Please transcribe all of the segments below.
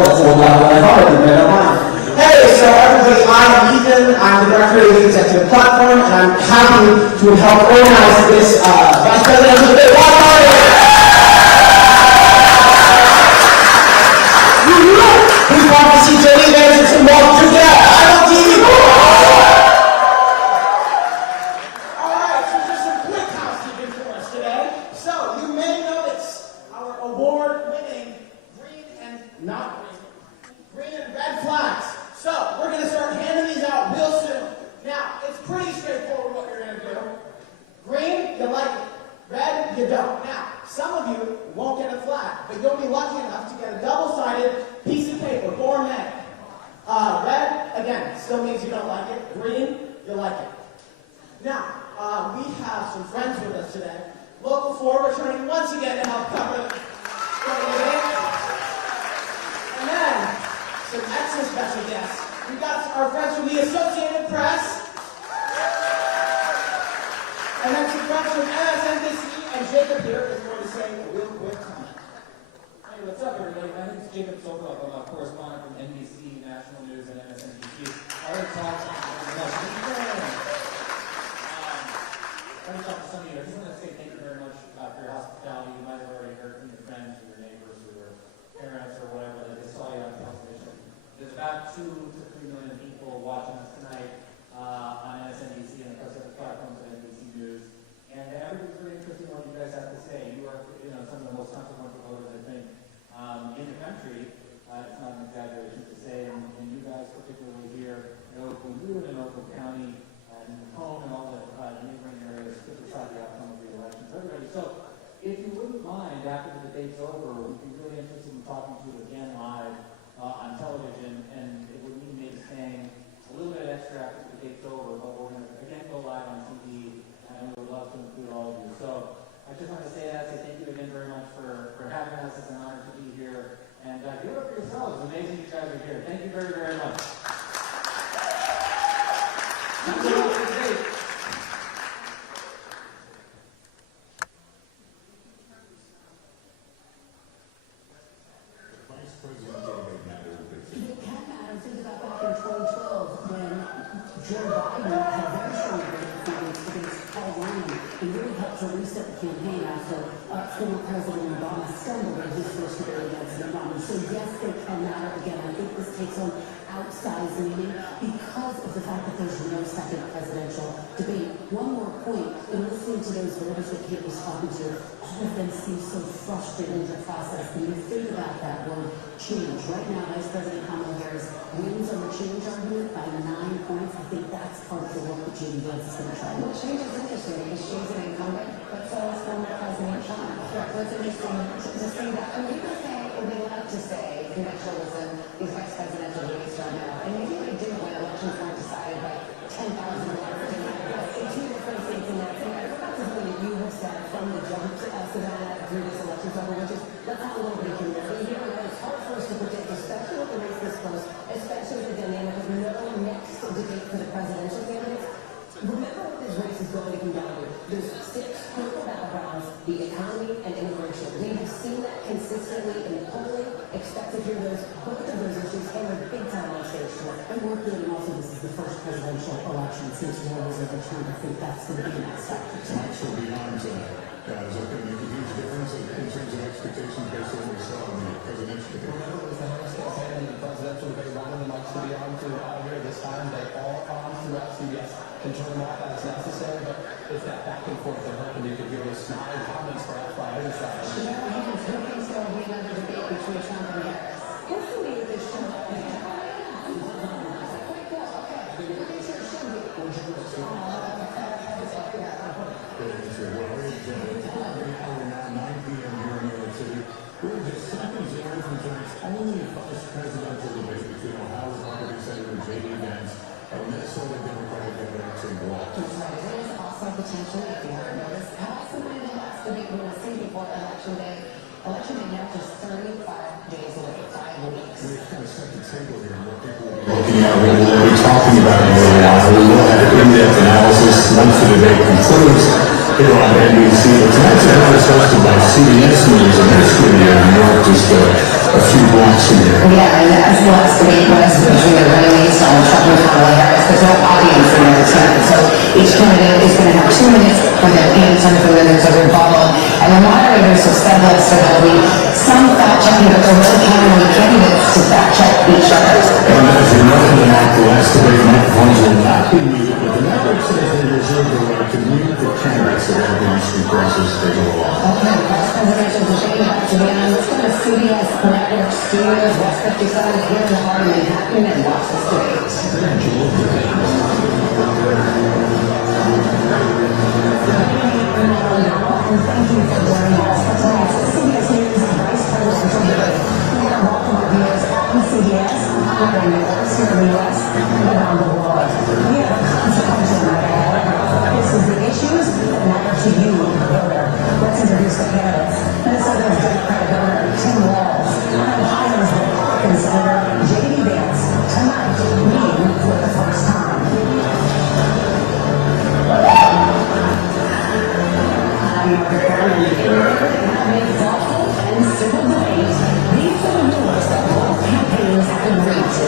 Hey, so everybody, I'm Ethan. I'm the director of the executive platform, and I'm happy to help organize this vice presidential debate. Please welcome to see Vance and Walz together. Alright, so just some quick housekeeping for us today. So, you may notice our award-winning green and not green and red flags. So, we're going to start handing these out real soon. Now, it's pretty straightforward what you're going to do. Green, you like it. Red, you don't. Now, some of you won't get a flag, but you'll be lucky enough to get a double-sided piece of paper, Form A. Red, again, still means you don't like it. Green, you like it. Now, we have some friends with us today. Local 4 returning once again to help cover the debate. And then, some extra special guests. We've got our friends from the Associated Press. And then some friends from N18G, and Jacob here is going to say a real quick comment. Hey, what's up, everybody? My name is Jacob Sokol. I'm a correspondent from NBC, National News, and N18G. I already talked to some of you. I just want to say thank you very much for your hospitality. You might have already heard from your friends or your neighbors or your parents or whatever that they saw you on television. There's about 2 to 3 million people watching us tonight on MSNBC and of course other platforms of NBC News. And everything's really interesting what you guys have to say. You are, some of the most consequential voters, I think, in the country. It's not an exaggeration to say, and you guys, particularly here in Oakland, we live in Oakland County, and home and all the neighboring areas to decide the outcome of the elections. Everybody, so if you wouldn't mind, after the debate's over, we'd be really interested in talking to you again live on television, and it would mean maybe saying a little bit extra after the debate's over, but we're going to again go live on TV, and we would love to include all of you. So I just want to say that, say thank you again very much for having us. It's an honor to be here, and give it up for yourselves. It's amazing you guys are here. Thank you very, very much. Campaign after former President Obama stumbled in his first debate against Obama. So yes, they can matter. Again, I think this takes on outsized meaning because of the fact that there's no second presidential debate. One more point, in listening to those voters that Kate was talking to, all of them seem so frustrated in the process. When you think about that word change, right now Vice President Kamala Harris wins on the change argument by 9 points. I think that's part of the work that J.D. Vance is going to try. Well, change is interesting because she's an incumbent, but so is former President Trump. What's interesting to see that, and people say, or they like to say, credentialism, these vice presidential debates right now, and maybe they do when elections weren't decided by 10,000 voters in 2 different states in that. And I forgot to something that you have said from the jump, Savannah, through this election cycle, which is, let's have a little bit of humility here. It's hard for us to predict, especially with the race this close, especially with the dynamic of no next debate for the presidential candidates. Remember what this race is going to come down to. There's 6 critical battlegrounds, the economy and immigration. We have seen that consistently in the polling. Expect to hear both of those issues hammered big time on stage tonight. And we're good, and also this is the first presidential election since war was overturned. I think that's going to be an X factor. Actually, beyond guys, I think make a huge difference in terms of expectations based on what we saw in the presidential debate. Remember, it was the Harris campaign and the presidential debate wanted the mics to be on throughout here. This time, they all are on throughout CBS. Can turn them off as necessary, but it's that back and forth they're hoping you could hear those snide comments perhaps by either side. Who thinks there will be another debate between Trump and Harris? What's the lead of this show? We're just seconds away from tonight's only first presidential debate between Ohio Republican Senator J.D. Vance and Minnesota Democratic Governor Tim Walz. That's right. It is also potentially, if you haven't noticed, possibly the last debate we will see before Election Day. Election Day now just 35 days away, 5 weeks. We've kind of set the table here and what people will be looking at, what we'll be talking about in a little while. We will have in-depth analysis once the debate concludes here on NBC. But tonight's event is hosted by CBS News and their studio in New York, just a few blocks from here. Yeah, and as the last debate was between the running mates on Trump and Kamala Harris, there's no audience in there tonight. So each candidate is going to have 2 minutes for their answer, and then there's a rebuttal. And the moderators have said that, so there'll be some fact checking, but they're really counting on the candidates to fact check each other. And as you know, the last debate microphones will not be muted, but the network says they reserve the right to mute the candidates at every industry process they go along. Okay, Vice Presidential debate back to the end. Let's go to CBS Network Studios, West 57, here in the heart of Manhattan, and watch this debate. Thank you for joining us for tonight's CBS News Vice Presidential debate. We are welcome to viewers on CBS, other networks here in the U.S., and around the world. We have a consequential night ahead. This is the issues that matter to you, the voter. Let's introduce the candidates. Minnesota's Democratic Governor Tim Walz, and Ohio's Republican Senator J.D. Vance, tonight meeting for the first time. I'm Margaret Brown, and in order to have a thoughtful and civil debate, these are the rules that both campaigns have agreed to.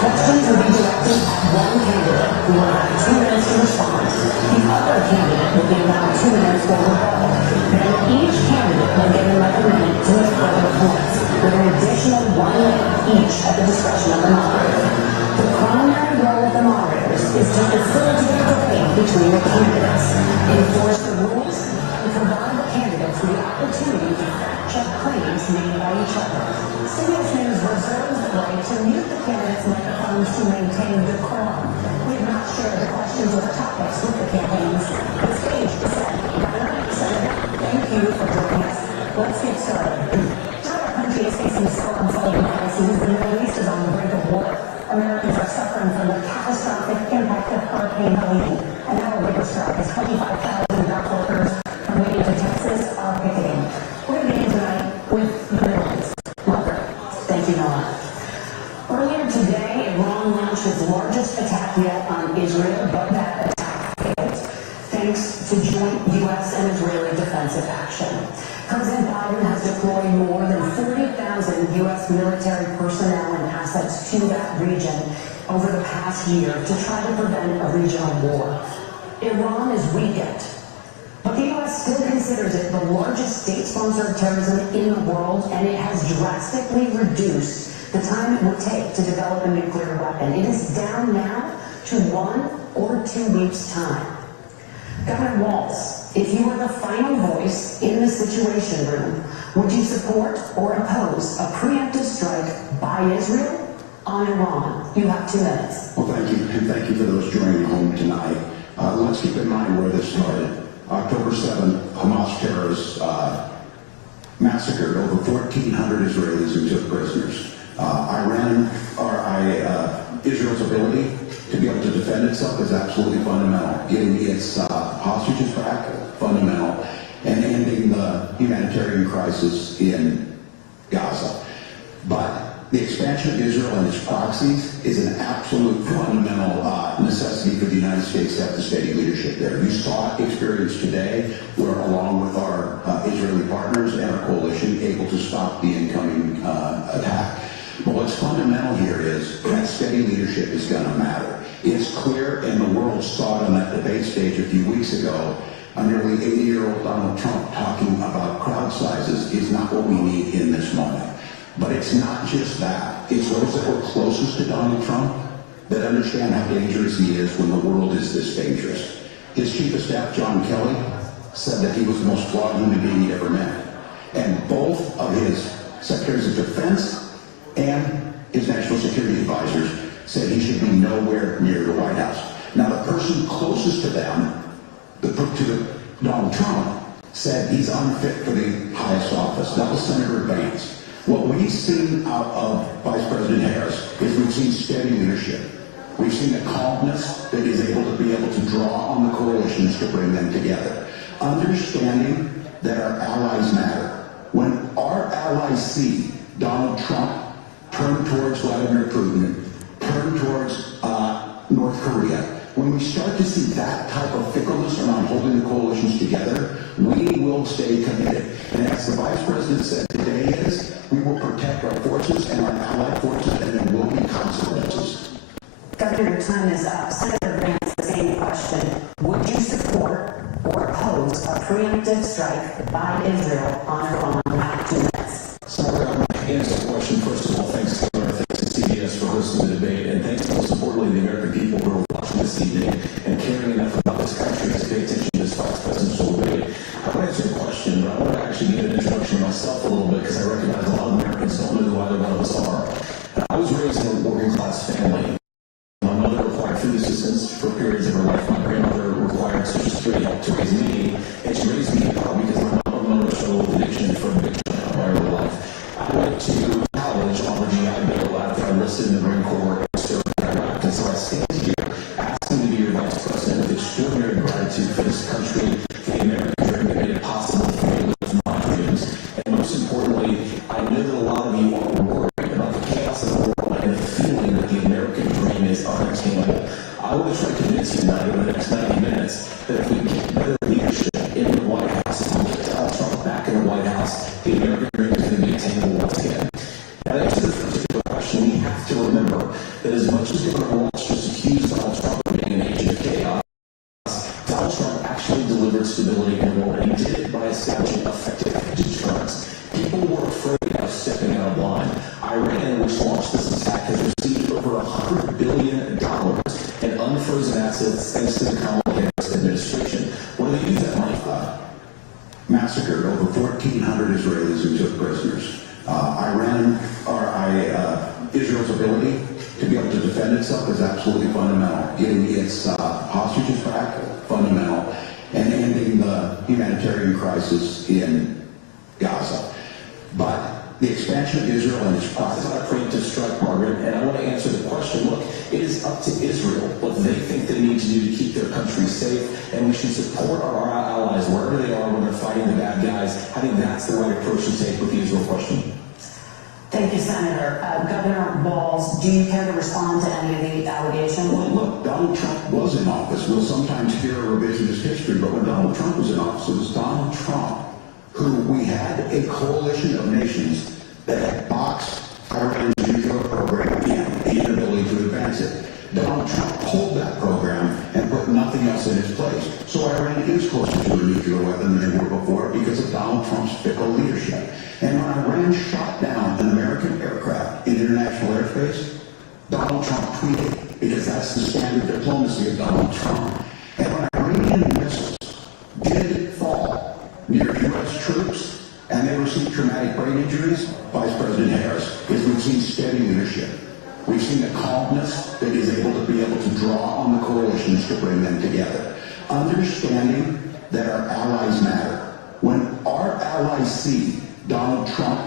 Questions will be directed at one candidate who will have 2 minutes to respond. The other candidate will be allowed 2 minutes for rebuttal. Then each candidate will get another minute to make further points, with an additional 1 minute each at the discretion of the moderator. The primary role of the moderators is to facilitate the debate between the candidates, enforce the rules, and provide the candidates with the opportunity to fact-check claims made by each other. CBS News reserves the right to mute the candidates' microphones to maintain decorum. We have not shared the questions or the topics with the campaigns. The stage is set. Governor, Senator, thank you for joining us. Let's get started. Our country is facing so unfolding crises. The Middle East is on the brink of war. Americans are suffering from the catastrophic impact of Hurricane Helene. And now a labor strike as 25,000 dock workers from Maine to Texas are picketing. We're beginning tonight with the Middle East. Margaret, thank you, Noah. Earlier today, Iran launched its largest attack yet on Israel, but that attack failed, thanks to joint U.S. and Israeli defensive action. President Biden has deployed more than 40,000 U.S. military personnel and assets to that region over the past year to try to prevent a regional war. Iran is weakened, but the U.S. still considers it the largest state sponsor of terrorism in the world, and it has drastically reduced the time it would take to develop a nuclear weapon. It is down now to 1 or 2 weeks' time. Governor Walz, if you were the final voice in the Situation Room, would you support or oppose a preemptive strike by Israel on Iran? You have 2 minutes. Well, thank you, and thank you for those joining home tonight. Let's keep in mind where this started. October 7th, Hamas terrorists massacred over 1,400 Israelis and took prisoners. Israel's ability to be able to defend itself is absolutely fundamental. Getting its hostages back, fundamental, and ending the humanitarian crisis in Gaza. But the expansion of Israel and its proxies is an absolute fundamental necessity for the United States to have the steady leadership there. You saw experience today where, along with our Israeli partners and our coalition, able to stop the incoming attack. But what's fundamental here is that steady leadership is going to matter. It's clear, and the world saw it on that debate stage a few weeks ago, a nearly 80-year-old Donald Trump talking about crowd sizes is not what we need in this moment. But it's not just that. It's those that were closest to Donald Trump that understand how dangerous he is when the world is this dangerous. His chief of staff, John Kelly, said that he was the most flawed human being he'd ever met. And both of his secretaries of defense and his national security advisors said he should be nowhere near the White House. Now, the person closest to them, Donald Trump, said he's unfit for the highest office. That was Senator Vance. What we've seen out of Vice President Harris is we've seen steady leadership. We've seen a calmness that is able to draw on the coalitions to bring them together. Understanding that our allies matter. When our allies see Donald Trump turn towards Vladimir Putin, turn towards North Korea, When we start to see that type of fickleness around holding the coalitions together, we will stay committed. And as the Vice President said today is, we will protect our forces and our allied forces, and there will be consequences. Governor, your time is up. Senator Vance, the same question. Would you support or oppose a preemptive strike by Israel on Iran? You have 2 minutes. Senator, I'm going to answer the question. First of all, thanks, Governor. Thanks to CBS for hosting the debate, and thanks most importantly to the American people who are watching this evening and caring enough about this country to pay attention to this Vice Presidential debate. I want to answer the question, but I want to actually give an introduction to myself a little bit because I recognize a lot of Americans don't know who either one of us are. I was raised in a working-class family. My mother required food assistance for periods of her life. My grandmother required Social Security help to raise me, and she raised me probably because my mother struggled with addiction for addiction my early life. I went to college on the GI Bill after I enlisted in the Marine Corps and served in Iraq, and so I stand here asking to be your Vice President with extraordinary gratitude for this country, for the American dream that made it possible for me to live my dreams. And most importantly, I know that a lot of you are worried about the chaos of the world and the feeling that the American dream is unattainable. I want to try to convince you tonight over the next 90 minutes that if we get better leadership in the White House, if we get Donald Trump back in the White House, the American dream is going to be attainable once again. Now, to answer this particular question, we have to remember that as much as Governor Walz just accused Donald Trump of being an agent of chaos, Donald Trump actually delivered stability in the world, and he did it by establishing effective deterrence. People were afraid of stepping out of line. Iran, which launched this attack, has received over $100 billion in unfrozen assets thanks to the Kamala Harris administration. What do they use that money for? Massacred over 1,400 Israelis and took prisoners. Israel's ability to be able to defend itself is absolutely fundamental. Getting its hostages back, fundamental, and ending the humanitarian crisis in Gaza. But the expansion of Israel and its process. I'm not afraid to strike, Margaret, and I want to answer the question. Look, it is up to Israel what they think they need to do to keep their country safe, and we should support our allies wherever they are when they're fighting the bad guys. I think that's the right approach to take with the Israel question. Thank you, Senator. Governor Walz, do you care to respond to any of the allegations? Well, look, Donald Trump was in office. We'll sometimes hear a revisionist history, but when Donald Trump was in office, it was Donald Trump who we had a coalition of nations that had boxed Iran's nuclear program and the inability to advance it. Donald Trump pulled that program and put nothing else in its place. So Iran is closer to a nuclear weapon than they were before because of Donald Trump's fickle leadership. And when Iran shot down an American aircraft in international airspace, Donald Trump tweeted, because that's the standard diplomacy of Donald Trump. And when Iranian missiles did fall near U.S. troops and they received traumatic brain injuries, Vice President Harris, is we've seen steady leadership. We've seen the calmness that is able to draw on the coalitions to bring them together. Understanding that our allies matter. When our allies see Donald Trump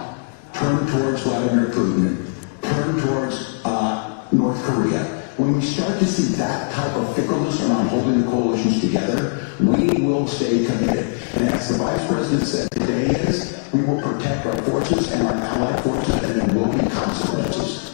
turn towards Vladimir Putin, turn towards North Korea, when we start to see that type of fickleness around holding the coalitions together, we will stay committed. And as the Vice President said today is, we will protect our forces and our allied forces, and there will be consequences.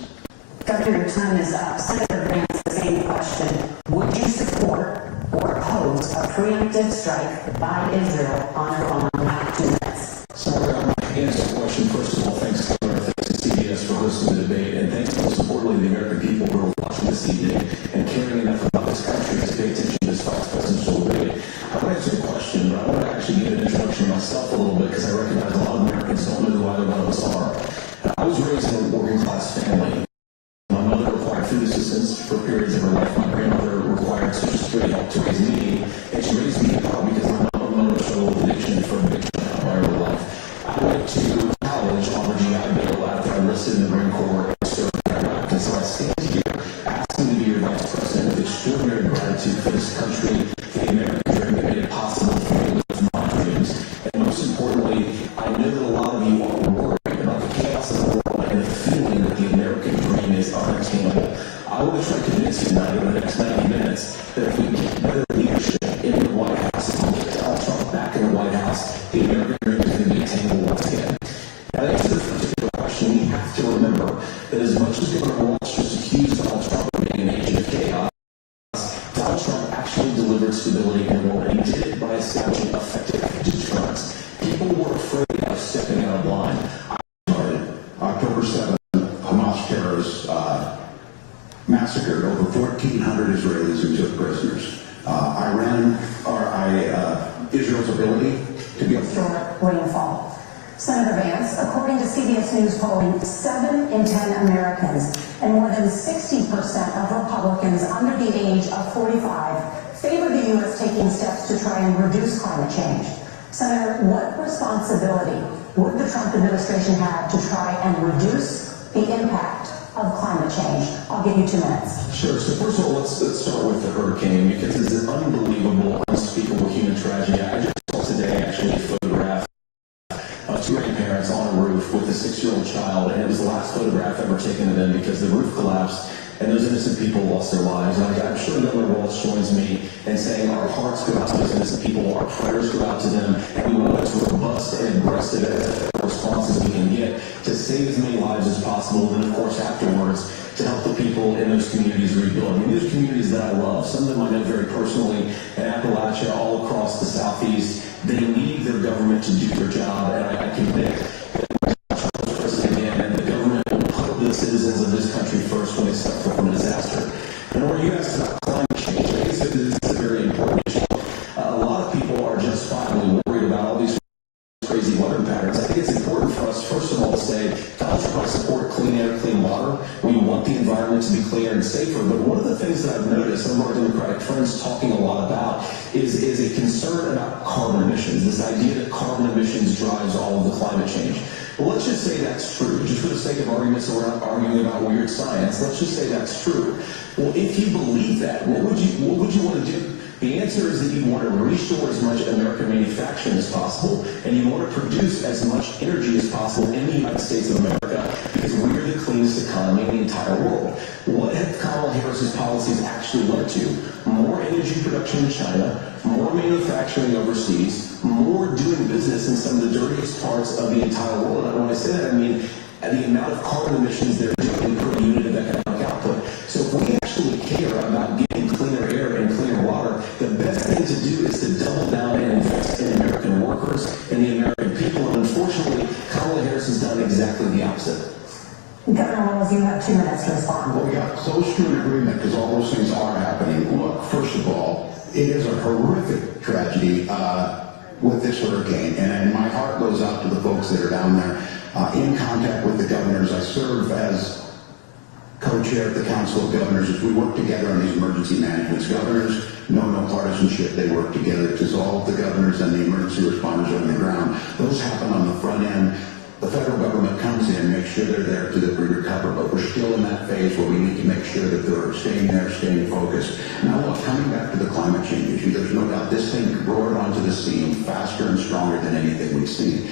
Governor, your time is up. Senator Vance, the same question. Would you support or oppose a preemptive strike by Israel on Iran? You have 2 minutes. Senator, I'm going to answer the question. First of all, thanks, Governor. Thanks to CBS for hosting the debate, and thanks most importantly to the American people who are watching this evening and caring enough about this country to pay attention to this Vice Presidential debate. I want to answer the question, but I want to actually give an introduction to myself a little bit because I recognize a lot of Americans don't know who either one of us are. I was raised in a working-class family. My mother required food assistance for periods of her life. My grandmother required Social Security help to raise me, and she raised me probably because my mother struggled with addiction for addiction my early life. I went to college on the GI Bill after I enlisted in the Marine Corps and served in Iraq, and so I stand here asking to be your Vice President with extraordinary gratitude for this country, for the American dream that made it possible for me to live my dreams. And most importantly, I know that a lot of you are worried about the chaos of the world and the feeling that the American dream is unattainable. I want to try to convince you tonight over the next 90 minutes that if we get better leadership in the White House, if we get Donald Trump back in the White House, the American dream is going to be attainable once again. Now, to answer this particular question, we have to remember that as much as Governor Walz just accused Donald Trump of being an agent of chaos, Donald Trump afraid of stepping out of line. I started October 7th, Hamas terrorists massacred over 1,400 Israelis and took prisoners. Israel's ability to be historic rainfall. Senator Vance, according to CBS News polling, 7 in 10 Americans and more than 60% of Republicans under the age of 45 favor the U.S. taking steps to try and reduce climate change. Senator, what responsibility would the Trump administration have to try and reduce the impact of climate change? I'll give you 2 minutes. Sure. So first of all, let's start with the hurricane, because it's an unbelievable, unspeakable human tragedy. I just saw today actually a photograph of 2 grandparents on a roof with a 6-year-old child, and it was the last photograph ever taken of them because the roof collapsed and those innocent people lost their lives. And I'm sure Governor Walz joins me in saying our hearts go out to those innocent people, our prayers go out to them, and we want as robust and aggressive a response as we can get to save as many lives as possible, and then of course afterwards to help the people in those communities rebuild. I mean, those communities that I love, some of them I know very personally, in Appalachia, all across the Southeast, they need their government to do their job, and I convict the president again, and the government will put the citizens of this country first when they suffer from a disaster. And where you asked about climate change, I guess this is a very important issue. A lot of people are justifiably worried about all these crazy weather patterns. I think it's important for us, first of all, to say, I support clean air, clean water. We want the environment to be cleaner and safer. But one of the things that I've noticed some of our Democratic friends talking a lot about is a concern about carbon emissions, this idea that carbon emissions drives all of the climate change. Well, let's just say that's true. Just for the sake of argument, so we're not arguing about weird science, let's just say that's true. Well, if you believe that, what would you want to do? The answer is that you want to restore as much American manufacturing as possible, and you want to produce as much energy as possible in the United States of America, because we're the cleanest economy in the entire world. What have Kamala Harris's policies actually led to? More energy production in China, more manufacturing overseas, more doing business in some of the dirtiest parts of the entire world. And when I say that, I mean the amount of carbon emissions they're doing per unit of economic output. So if we actually care about getting cleaner air and cleaner water, the best thing to do is to double down and invest in American workers and the American people. And unfortunately, Kamala Harris has done exactly the opposite. Governor Walz, you have 2 minutes to respond. Well, we got close to an agreement because all those things are happening. Look, first of all, it is a horrific tragedy with this hurricane, and my heart goes out to the folks that are down there in contact with the governors. I serve as co-chair of the Council of Governors as we work together on these emergency managements. Governors know no partisanship. They work together to dissolve the governors and the emergency responders on the ground. Those happen on the front end. The federal government comes in, makes sure they're there to recover, but we're still in that phase where we need to make sure that they're staying there, staying focused. Now, look, coming back to the climate change issue, there's no doubt this thing roared onto the scene faster and stronger than anything we've seen.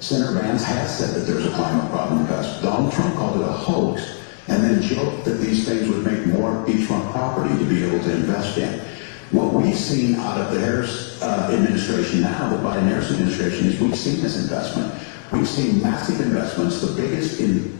Senator Vance has said that there's a climate problem in the past. Donald Trump called it a hoax, and then joked that these things would make more beachfront property to be able to invest in. What we've seen out of the Harris administration now, the Biden-Harris administration, is we've seen this investment. We've seen massive investments, the biggest in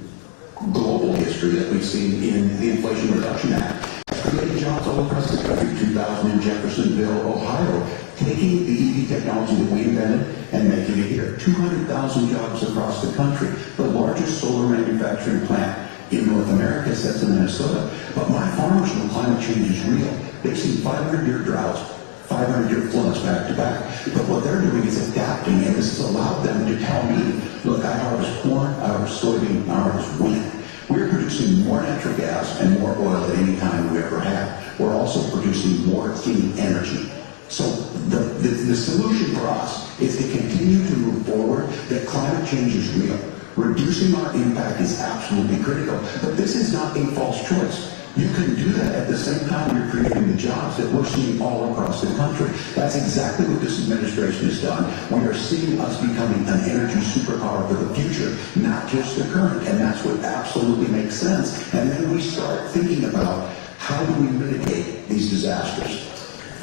global history that we've seen in the Inflation Reduction Act, creating jobs all across the country. 2000 in Jeffersonville, Ohio, taking the EV technology that we invented and making it here. 200,000 jobs across the country. The largest solar manufacturing plant in North America sits in Minnesota. But my farmers know climate change is real. They've seen 500-year droughts, 500-year floods back to back. But what they're doing is adapting, and this has allowed them to tell me, look, I harvest corn, I harvest soybean, I harvest wheat. We're producing more natural gas and more oil at any time we ever have. We're also producing more clean energy. So the solution for us is to continue to move forward, that climate change is real. Reducing our impact is absolutely critical. But this is not a false choice. You can do that at the same time you're creating the jobs that we're seeing all across the country. That's exactly what this administration has done. We are seeing us becoming an energy superpower for the future, not just the current. And that's what absolutely makes sense. And then we start thinking about how do we mitigate these disasters.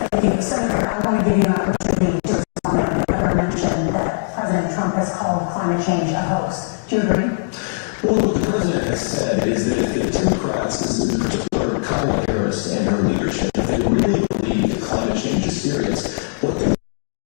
Thank you. Senator, I want to give you an opportunity to respond. You ever mentioned that President Trump has called climate change a hoax. Do you agree? Well, what the president has said is that if the Democrats, in particular Kamala Harris and her leadership, if they really believe that climate change is serious, what they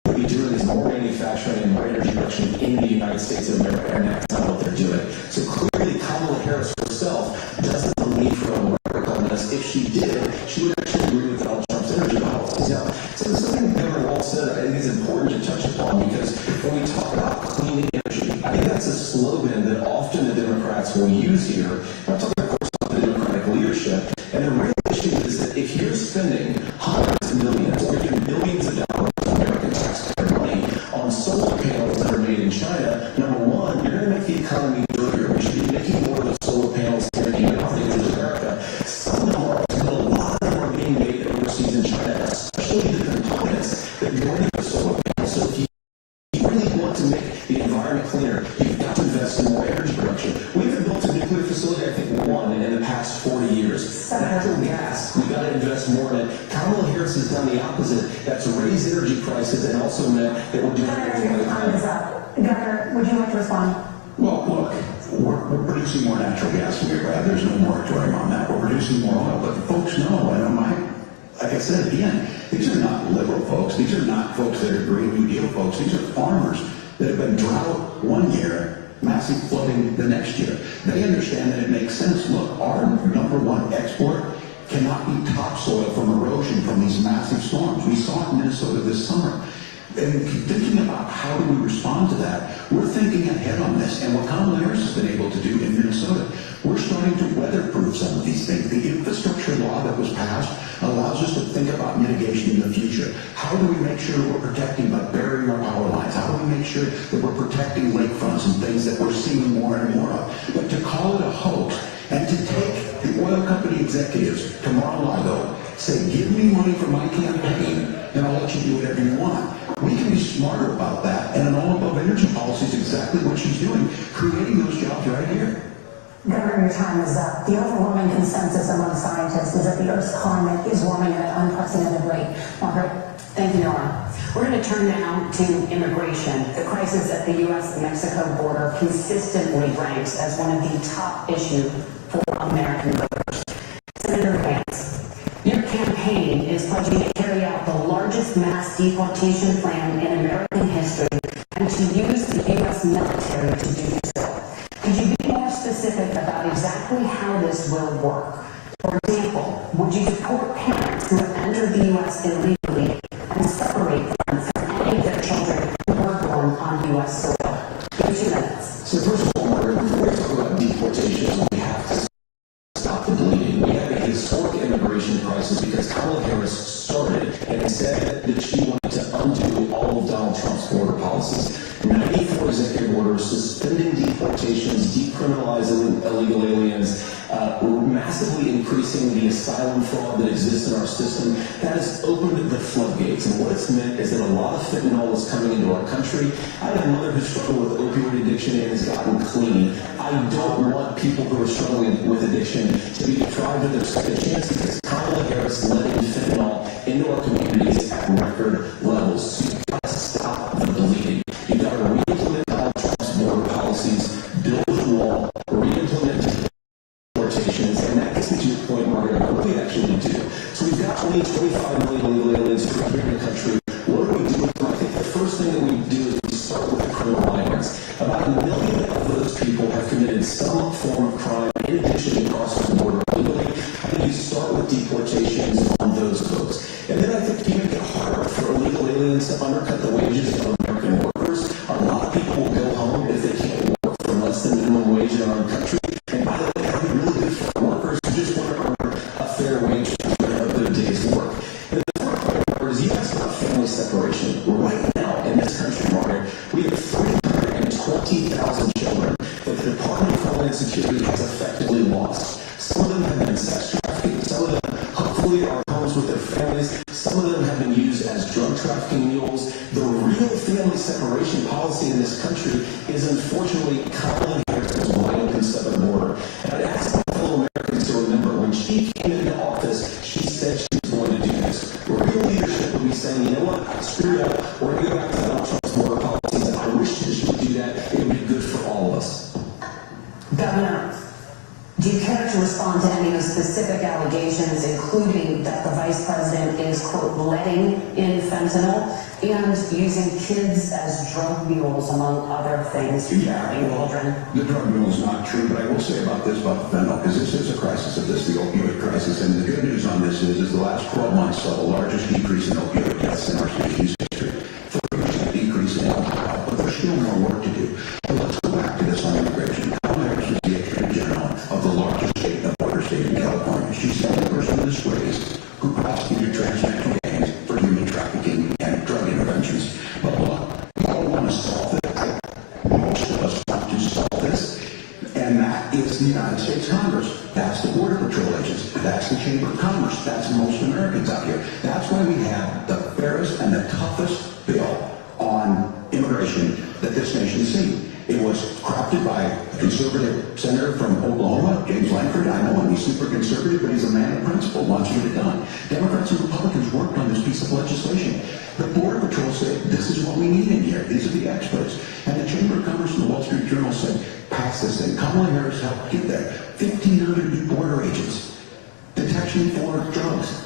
would be doing is more manufacturing and more energy production in in the United States of America, and that's not what they're doing. So clearly Kamala Harris herself doesn't believe her own rhetoric on this. If she did, she would actually agree with Donald Trump's energy policies. Now, so there's something Governor Walz said I think is important to touch upon, because when we talk about clean energy, I think that's a slogan that often the Democrats will use here. I'm talking, of course, about the Democratic leadership. And the real issue is that if you're spending hundreds of millions or even billions of dollars of American taxpayer money on solar panels that are made in China, number one, you're going to make the economy dirtier. We should be making more of those solar panels here in the United States of America. Some of them are, but a lot of them are being made overseas in China, especially the components that go into the solar panels. So if you really want to make the environment cleaner, you've got to invest in more energy production. We've built a nuclear facility, I think, one in the past 40 years. Natural gas, we've got to invest more in it. Kamala Harris has done the opposite. That's raised energy prices and also meant that we're doing Governor, your time is up. Governor, would you like to respond? Well, look, we're producing more natural gas than we ever have. There's no moratorium on that. We're producing more oil, but folks know, and like I said again, these are not liberal folks. These are not folks that are Green New Deal folks. These are farmers that have been drought one year, massive flooding the next year. They understand that it makes sense. Look, our number one export cannot be topsoil from erosion from these massive storms. We saw it in Minnesota this summer. And thinking about how do we respond to that, we're thinking ahead on this. And what Kamala Harris has been able to do in Minnesota, we're starting to weatherproof some of these things. The infrastructure law that was passed allows us to think about mitigation in the future. How do we make sure we're protecting by burying our power lines? How do we make sure that we're protecting lakefronts and things that we're seeing more and more of? But to call it a hoax and to take the oil company executives to Mar-a-Lago, say, give me money for my campaign, and I'll let you do whatever you want. We can be smarter about that, and an all-above energy policy is exactly what she's doing, creating those jobs right here. Governor, your time is up. The overwhelming consensus among scientists is that the Earth's climate is warming at an unprecedented rate. Margaret? Thank you, Nora. We're going to turn now to immigration. The crisis at the U.S.-Mexico border consistently ranks as one of the top issues for American voters. Senator Vance, your campaign is pledging to carry out the largest mass deportation plan in American history and to use the U.S. military to do so. Could you be more specific about exactly how this will work? For example, would you support parents who have entered the U.S. illegally and separate them from any of their children who were born on U.S. soil? Give 2 minutes. So first of all, Margaret, before we talk about deportations, we have to stop the bleeding. We have a historic immigration crisis because Kamala Harris started and said that she wanted to undo all of Donald Trump's border policies. 94 executive orders suspending deportations, decriminalizing illegal aliens, massively increasing the asylum fraud that exists in our system. That has opened the floodgates, and what it's meant is that a lot of fentanyl is coming into our country. I have a mother who struggled with opioid addiction and has gotten clean. I don't want people who are struggling with addiction to be deprived of their second chance because Kamala Harris let in fentanyl into our communities at record levels. So you've got to stop the bleeding. You've got to re-implement Donald Trump's border policies, build the wall, re-implement deportations, and that gets me to your point, Margaret, about what we actually do. So we've got 25 million illegal aliens who are here in the country. What do we do with them? I think the first thing that we do is we start with the criminal migrants. About 1 million of those people have committed some form of crime in addition to crossing the border illegally. I think you start with deportations on those folks. And then I think you make it harder for illegal aliens to undercut the wages of American workers. A lot of people will go home if they can't work for less than minimum wage in our own country. And by the way, that would be really good for workers who just want to earn a fair wage for their day's work. And the third part is you asked about family separation. Right now in this country, Margaret, we have 320,000 children that the Department of Homeland Security has effectively lost. Some of them have been sex trafficking, some of them hopefully are homes with their families, some of them have been used as drug trafficking mules. The real family separation policy in this country is unfortunately Kamala Harris's wide open southern border. And I'd ask my fellow Americans to remember when she came into office, she said she was going to do this. Real leadership would be saying, you know what, I screwed up, we're going to go back to Donald Trump's border policies, and I wish that she would do that. It would be good for all of us. Governor, do you care to respond to any of the specific allegations, including that the vice president is, quote, letting in fentanyl? and using kids as drug mules, among other things, regarding children. The drug mule is not true, but I will say about this, about the fentanyl, because this is a crisis of this, the opioid crisis, and the good news on this is the last 12 months saw the largest decrease in opioid deaths in our station's history. 40% decrease in alcohol, but there's still more work to do. But let's go back to this on immigration. Kamala Harris was the Attorney General of the largest state, the border state in California. She's the only person in this race who prosecuted transnational gangs for human trafficking and drug interventions. But look, we all want to solve it. Most of us want to solve this, and that is the United States Congress. That's the Border Patrol agents. That's the Chamber of Commerce. That's most Americans out here. That's why we have the fairest and the toughest bill on immigration that this nation's seen. It was crafted by a conservative senator from Oklahoma, James Langford. I know him, he's super conservative, but he's a man of principle, wants to get it done. Democrats and Republicans worked on this piece of legislation. The Border Patrol said, this is what we need in here. These are the experts. And the Chamber of Commerce and the Wall Street Journal said, pass this thing. Kamala Harris helped get there. 1,500 new border agents. Detection for drugs.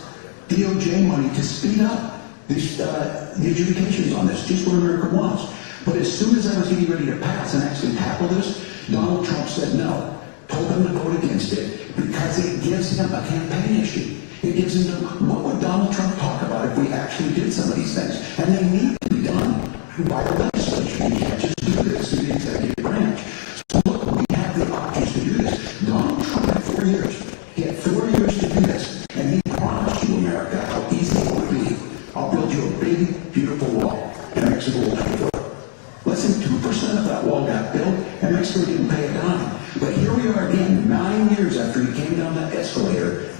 DOJ money to speed up the adjudications on this, just what America wants. But as soon as I was getting ready to pass and actually tackle this, Donald Trump said no, told them to vote against it because it gives him a campaign issue. It gives him what would Donald Trump talk about if we actually did some of these things? And they need to be done by the legislature. You can't just do this through the executive branch. So look, we have the options to do this. Donald Trump had 4 years. He had 4 years to do this. And he promised you, America, how easy it would be. I'll build you a big, beautiful wall, and Mexico will pay for it. Less than 2% of that wall got built, and Mexico didn't pay a dime. But here we are again, 9 years after he came down that escalator,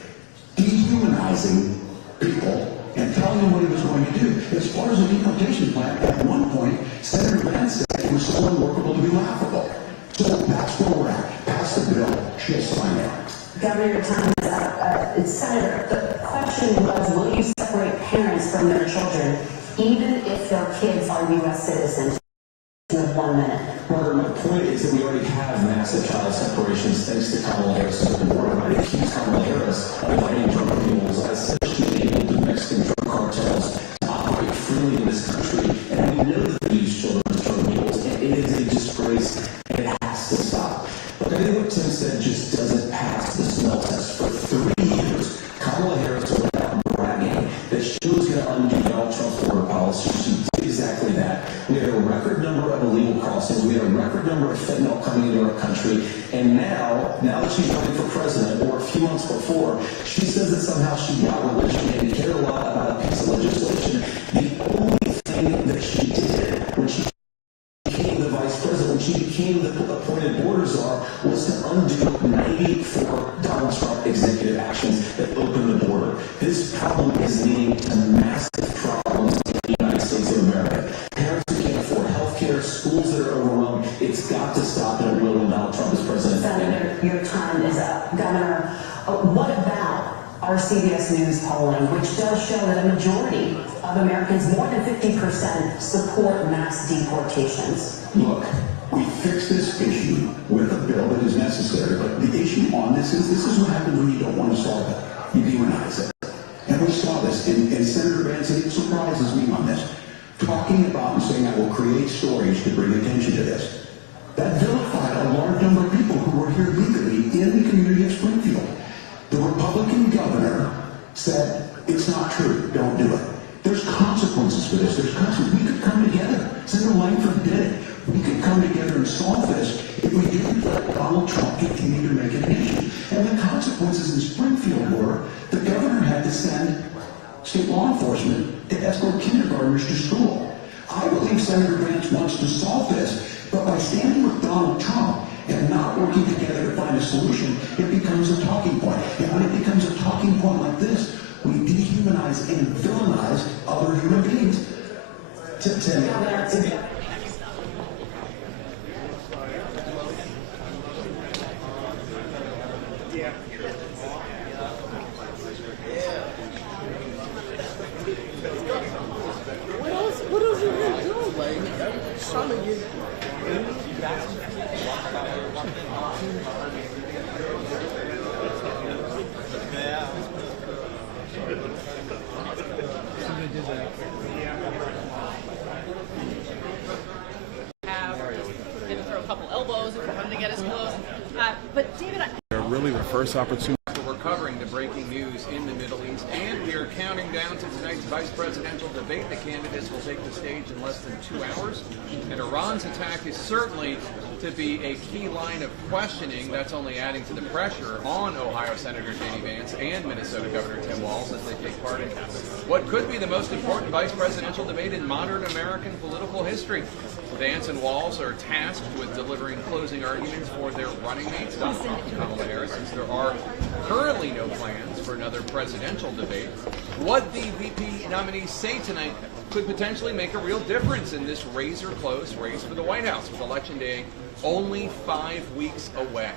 dehumanizing people and telling them what he was going to do. As far as the deportation plan, at one point, Senator Vance said it was so unworkable to be laughable. So that's where we're at. Pass the bill. She'll sign it. Governor, your time is up. Senator, the question was, will you separate parents from their children, even if their kids are U.S. citizens? In 1 minute. Margaret, my point is that we already have massive child separations thanks to Kamala Harris' open border. I accuse Kamala Harris of inviting drug mules as essentially enabled the Mexican drug cartels to operate freely in this country. And we know that they use children as drug mules, and it is a disgrace, and it has to stop. But I think what Tim said just doesn't pass the smell test. For 3 years, Kamala Harris went out bragging that she was going to undo Donald Trump's border policy. She did exactly that. We had a record number of illegal crossings. We had a record number of fentanyl coming into our country. And now that she's running for president, or a few months before, she says that somehow she got religion and cared a lot about a piece of legislation. The only thing that she did when she became the vice president, when she became the appointed border czar, was to undo 94 Donald Trump executive actions that opened the border. This problem is leading to massive problems in the United States of America. Parents who can't afford health care, schools that are overwhelmed. It's got to stop, and it will when Donald Trump is president. Senator, your time is up. Governor, what about our CBS News polling, which does show that a majority of Americans, more than 50%, support mass deportations? Look, we fix this issue with a bill that is necessary, but the issue on this is what happens when you don't want to solve it. You demonize it. And we saw this, and Senator Vance, it surprises me on this, talking about and saying I will create stories to bring attention to this. That vilified a large number of people who were here legally in the community of Springfield. The Republican governor said, it's not true, don't do it. There's consequences for this. There's consequences. We could come together. Senator Langford did it. We could come together and solve this if we didn't let Donald Trump continue to make it an issue. And the consequences in Springfield were the governor had to send state law enforcement to escort kindergartners to school. I believe Senator Vance wants to solve this, but by standing with Donald Trump and not working together to find a solution, it becomes a talking point. And when it becomes a talking point like this, we dehumanize and villainize other human beings. Tim. What else are you going to do? Like, I'm trying to get... a couple elbows if we wanted to get as close. But David, really the first opportunity. We're covering the breaking news in the Middle East, and we are counting down to tonight's vice presidential debate. The candidates will take the stage in less than 2 hours, and Iran's attack is certainly to be a key line of questioning. That's only adding to the pressure on Ohio Senator J.D. Vance and Minnesota Governor Tim Walz as they take part in what could be the most important vice presidential debate in modern American political history. Vance and Walz are tasked with delivering closing arguments for their running mates, Donald Trump and Kamala Harris, since there are currently no plans for another presidential debate. What the VP nominees say tonight could potentially make a real difference in this razor-close race for the White House, with Election Day only 5 weeks away.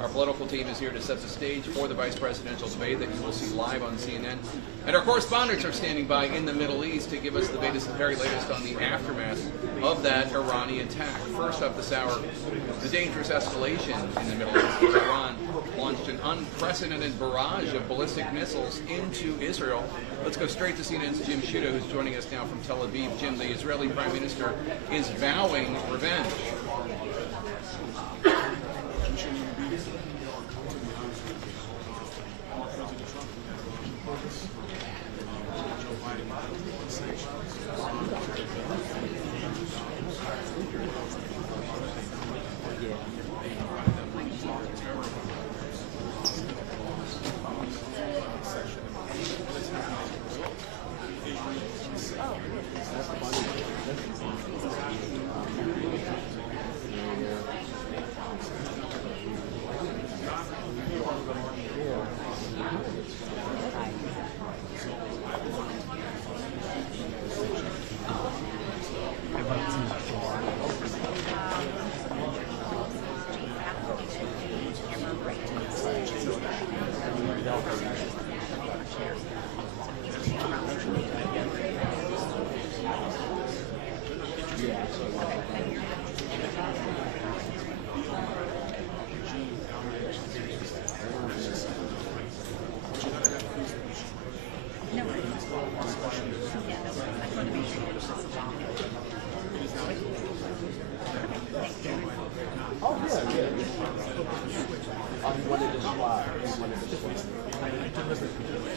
Our political team is here to set the stage for the vice presidential debate that you will see live on CNN. And our correspondents are standing by in the Middle East to give us the very latest on the aftermath of that Iranian attack. First up this hour, the dangerous escalation in the Middle East as Iran launched an unprecedented barrage of ballistic missiles into Israel. Let's go straight to CNN's Jim Shida, who's joining us now from Tel Aviv. Jim, the Israeli Prime Minister is vowing revenge.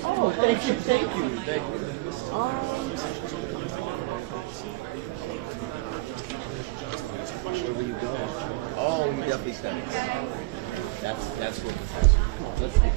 Oh, thank you. Where will you go? Oh, you definitely said it. That's what. Let's see.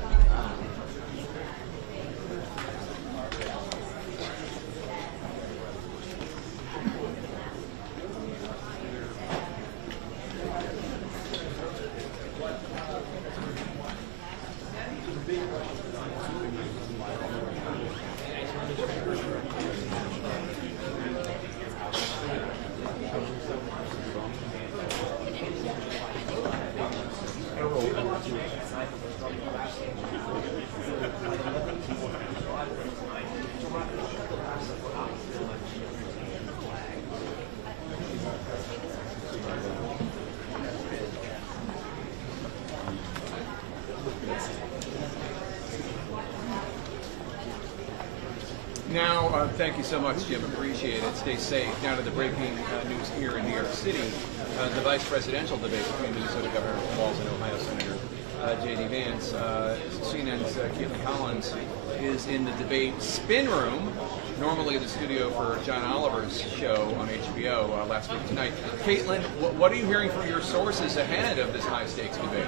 Now, thank you so much, Jim. Appreciate it. Stay safe. Now to the breaking news here in New York City. The vice presidential debate between Minnesota Governor Walz and Ohio Senator J.D. Vance. CNN's Caitlin Collins is in the debate spin room, normally the studio for John Oliver's show on HBO last week tonight. Caitlin, what are you hearing from your sources ahead of this high-stakes debate?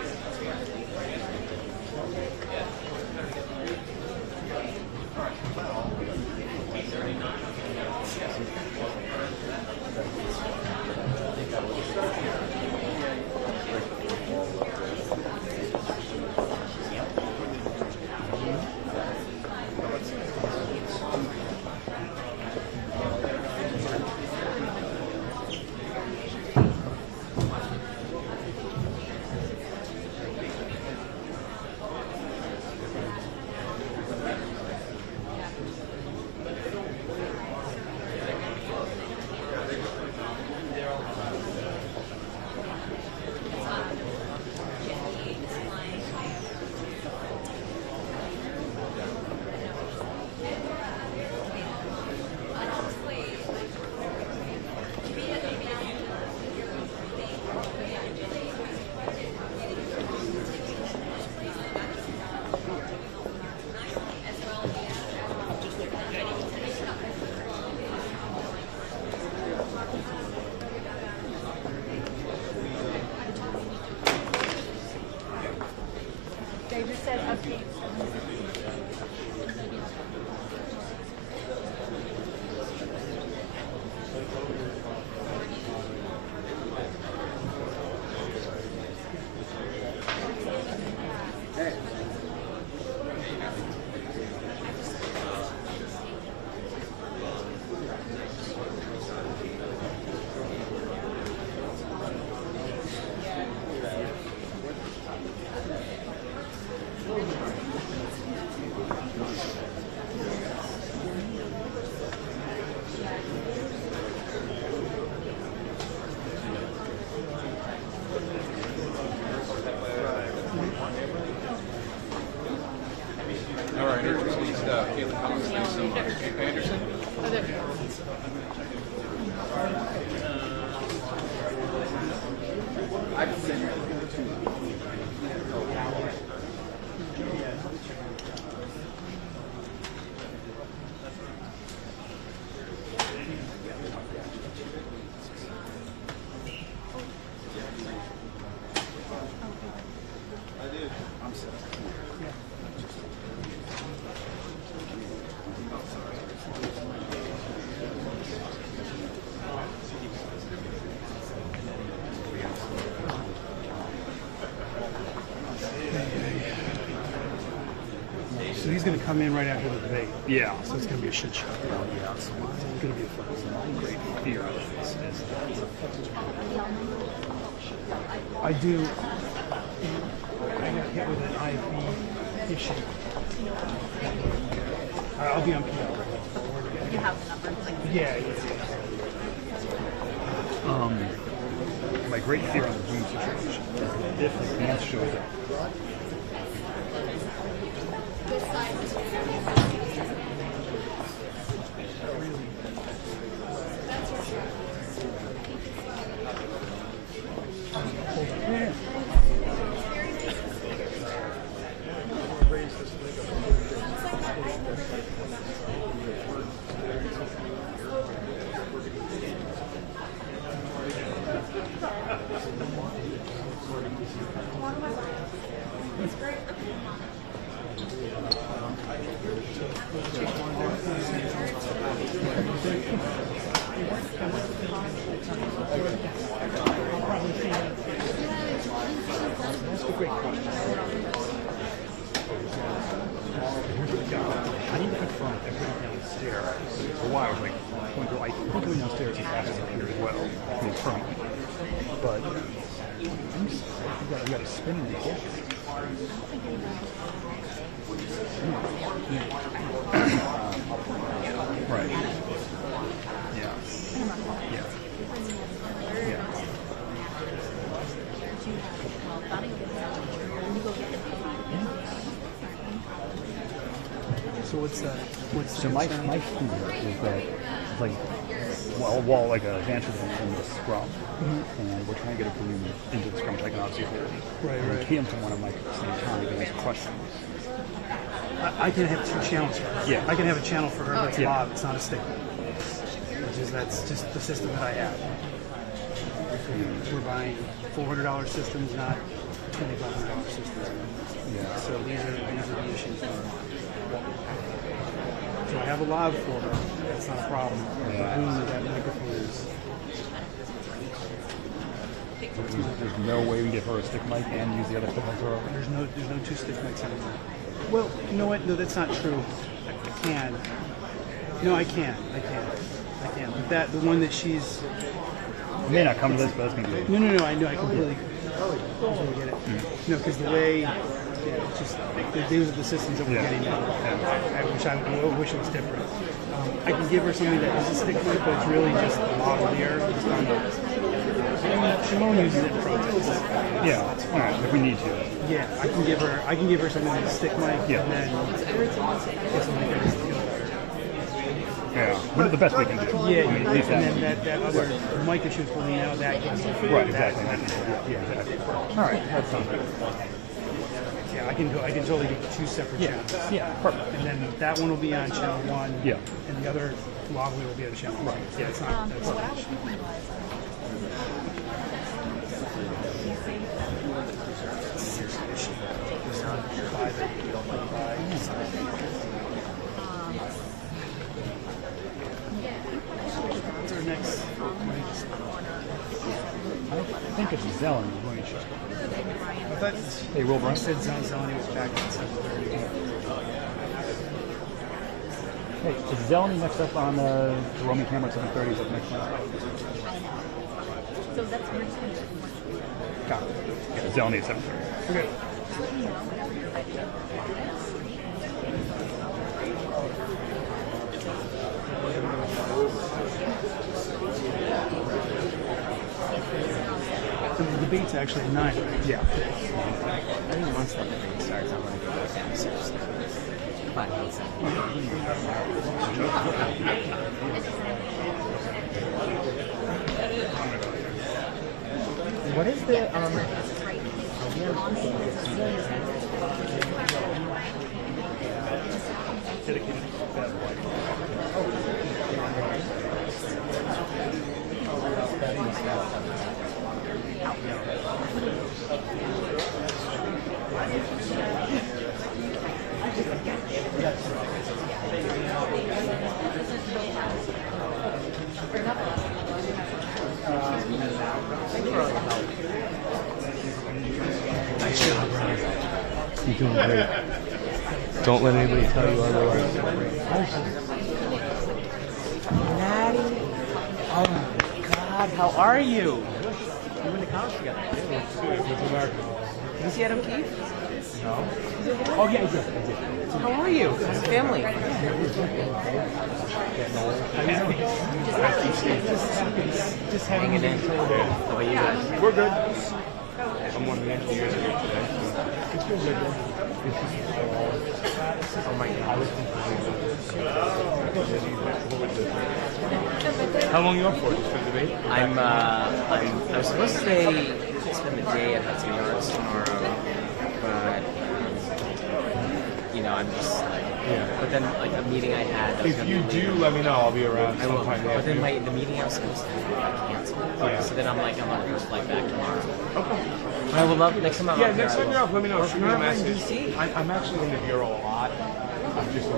I've sent it to So he's going to come in right after the debate. Yeah. So it's going to be a shit show. Yeah. It's going to be a fucking great fear of this. I do. I got hit with an IV issue. I'll be on PR. You have the number. Yeah. My great fear on the Zoom situation. If Vance shows up. This side. That's a great question. I need to confront everybody downstairs. For a while, I was like, I think going downstairs is fast up here as well. I mean, permanently. But we got a spinning the whole thing. Right. Yeah. Yeah. Yeah. So what's So my fear is that, like, while like Vance is in the scrum, and we're trying to get a green into the scrum, which I can obviously hold. Right. And Cam to one of Mike at the same time, and he's crushing. I can have two channels for her. Yeah. I can have a channel for her that's Yeah. live. It's not a stick. That's just the system that I have. We're buying $400 systems, not $2,500 systems. Yeah. So these are the issues. So I have a live for her. That's not a problem. Yeah. But that microphone is. There's no way we can get her a stick mic and use the other stick mic for her. There's no two stick mics anymore. Well, you know what? No, that's not true. I can. No, I can. But the one that she's. It may not come to this, but it's going to be. No. I know. I completely get it. No, because the way. Yeah, just these are the systems that we're getting now. I wish it was different. I can give her something that is a stick mic, but it's really just a lavalier. Shimon uses it in protest. Yeah, all right. If we need to. Yeah, I can give her something that's a stick mic, Yeah. and then get something that's Yeah, we'll do the best we can do. Yeah, I mean, at least and then that other mic that she was holding out, that gets Right, exactly. Yeah, exactly. All right, that sounds good. Yeah, I can totally do two separate channels. Yeah, perfect. And then that one will be on channel 1. Yeah. And the other lavalier will be on channel 1. Yeah, it's not. That's What I was thinking was. What's our next? I think it's Zelen is going to show. I thought Hey, Will Bryan. you said Zeleny was back at 7:30. Hey, is Zeleny next up on the Roman camera at 7:30? Is that next one? So that's your Got it. Yeah, Zeleny at 7:30. Okay. So the debate's actually at 9, right? Yeah. I think once the debate starts, I'm going to go back downstairs. Fine, What is the Nice job, Ryan. You're doing great. Don't let anybody tell you otherwise. Natty? Oh my God, how are you? We went to college together. Did you see Adam Keefe? No. Oh yeah, I did. How are you? How's the family? Just hanging in. How about you guys? We're good. I'm one of the engineers here today. It's been good. Oh my God. How long are you up for? Just for the debate? I was supposed to spend the day at Hudson Yards tomorrow, but I'm just like, But then like a meeting I had. If you do, let me know. I'll be around I will. sometime. But then the meeting I was supposed to have got canceled. Yeah. So then I'm like, I'm on a first flight back tomorrow. Okay. I would love next time I'm Yeah, next time you're up, let me know. Shoot me a message. DC. I'm actually in the bureau a lot. I'm just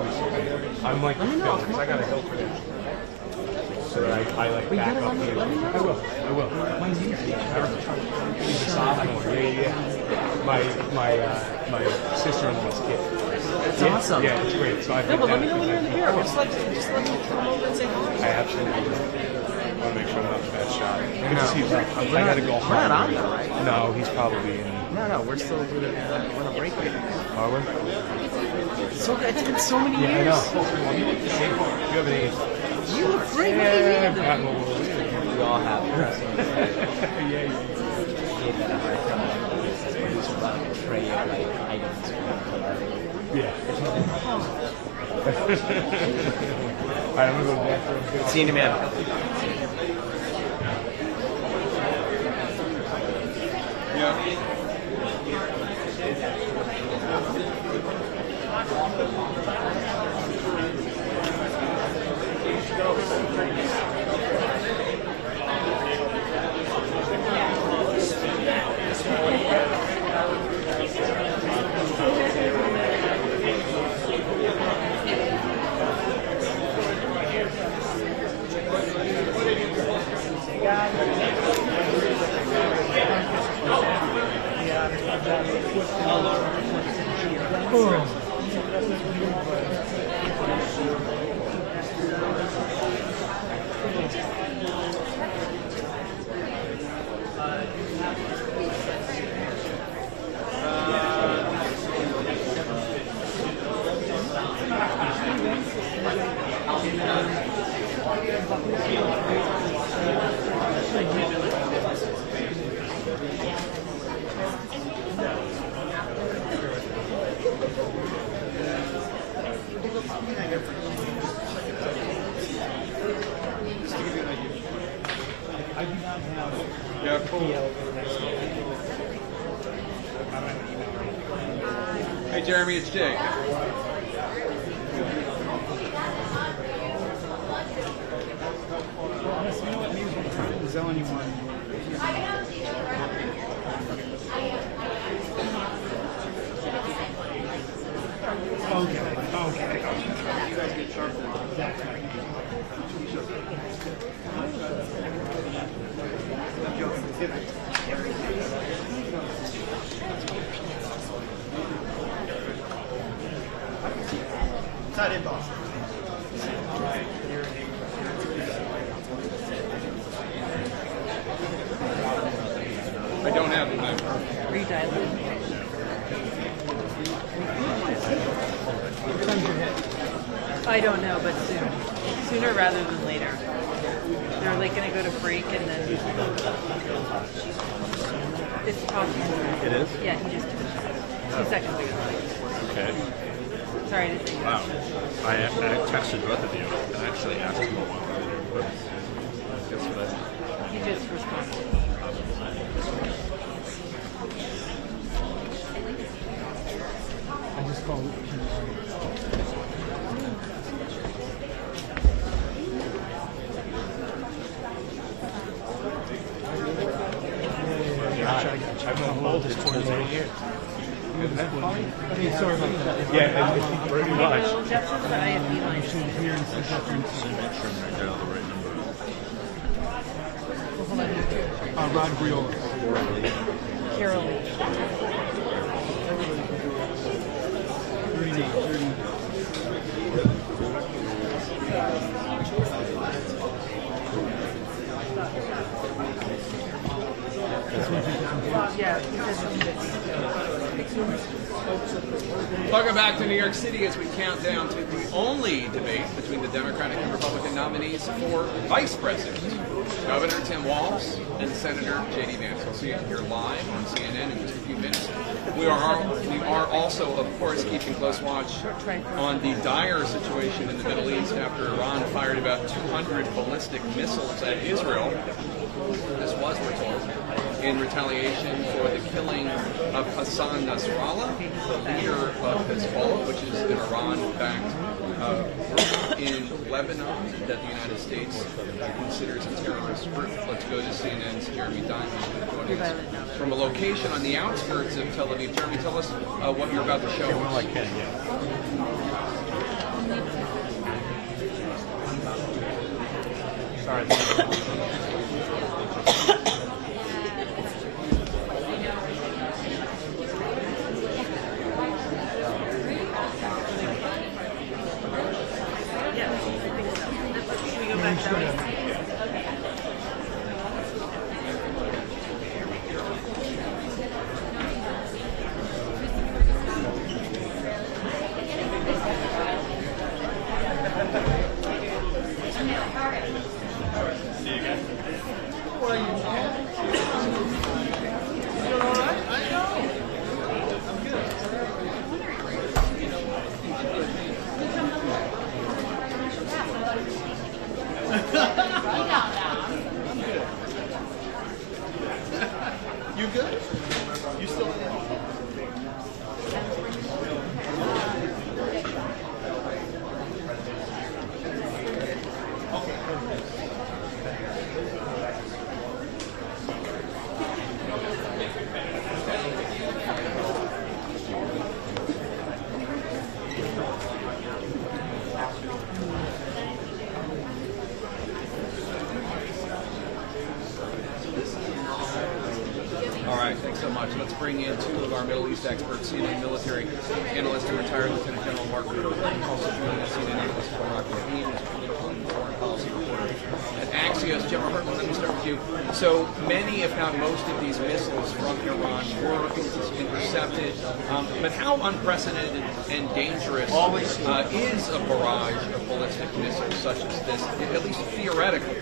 I'm like, let me know. because I got a hill for this. So that I like But you back gotta up here. let me know. I will. When's you? He's a sophomore. Yeah. My sister-in-law's kid. That's awesome. Yeah, it's great. So I No, but let me know when you're in here. Just let me come over and say hi. I absolutely will. I want to make sure I'm not the best shot. Good to see you. I got to go home. We're not on though, right? No, he's probably in. No, we're still doing we're on a break right now. Are we? So it's been so many years. Yeah, I know. You have an age. You look great. Yeah, We all have. Yeah. Gave that a hard time. Produce a lot of tray of like items. Yeah. Alright, I'm gonna go back there. See you in a minute. Yeah. Yeah, cool. Hey, Jeremy, it's Jake. Is there anyone? Okay. You guys get sharp now. I'm joking. It's not in Boston. I don't have the number. I don't know, but soon. Sooner rather than later. They're like going to go to break and then... It's possible. It is? Yeah, he just 2 seconds ago. Okay. Sorry to say. Wow. I texted both of you and actually asked him what. Guess what I He just responded. called. I've known Walz for 20 years. Hey, sorry about that. Yeah, pretty much. Well, Jeff says that I have beeline. Here in St. Catharines. Rod Briola. Carol. 30. Yeah, he says it's Welcome back to New York City as we count down to the only debate between the Democratic and Republican nominees for Vice President, Governor Tim Walz and Senator J.D. Vance. We'll see you here live on CNN in just a few minutes. We are also, of course, keeping close watch on the dire situation in the Middle East after Iran fired about 200 ballistic missiles at Israel. This was, we're told, in retaliation for the killing of Hassan Nasrallah, the leader of Hezbollah, which is an Iran-backed group in Lebanon that the United States considers a terrorist group. Let's go to CNN's Jeremy Diamond joining us from a location on the outskirts of Tel Aviv. Jeremy, tell us what you're about to show us. Sorry. You good? You still in? All right, thanks so much. Let's bring in two of our Middle East experts, CNN military analyst and retired Lieutenant General Mark Rubin, also joining us, CNN analyst Barack Obama, political and foreign policy reporter at Axios. General Hartman, let me start with you. So many, if not most, of these missiles from Iran were intercepted, but how unprecedented and dangerous is a barrage of ballistic missiles such as this, at least theoretically?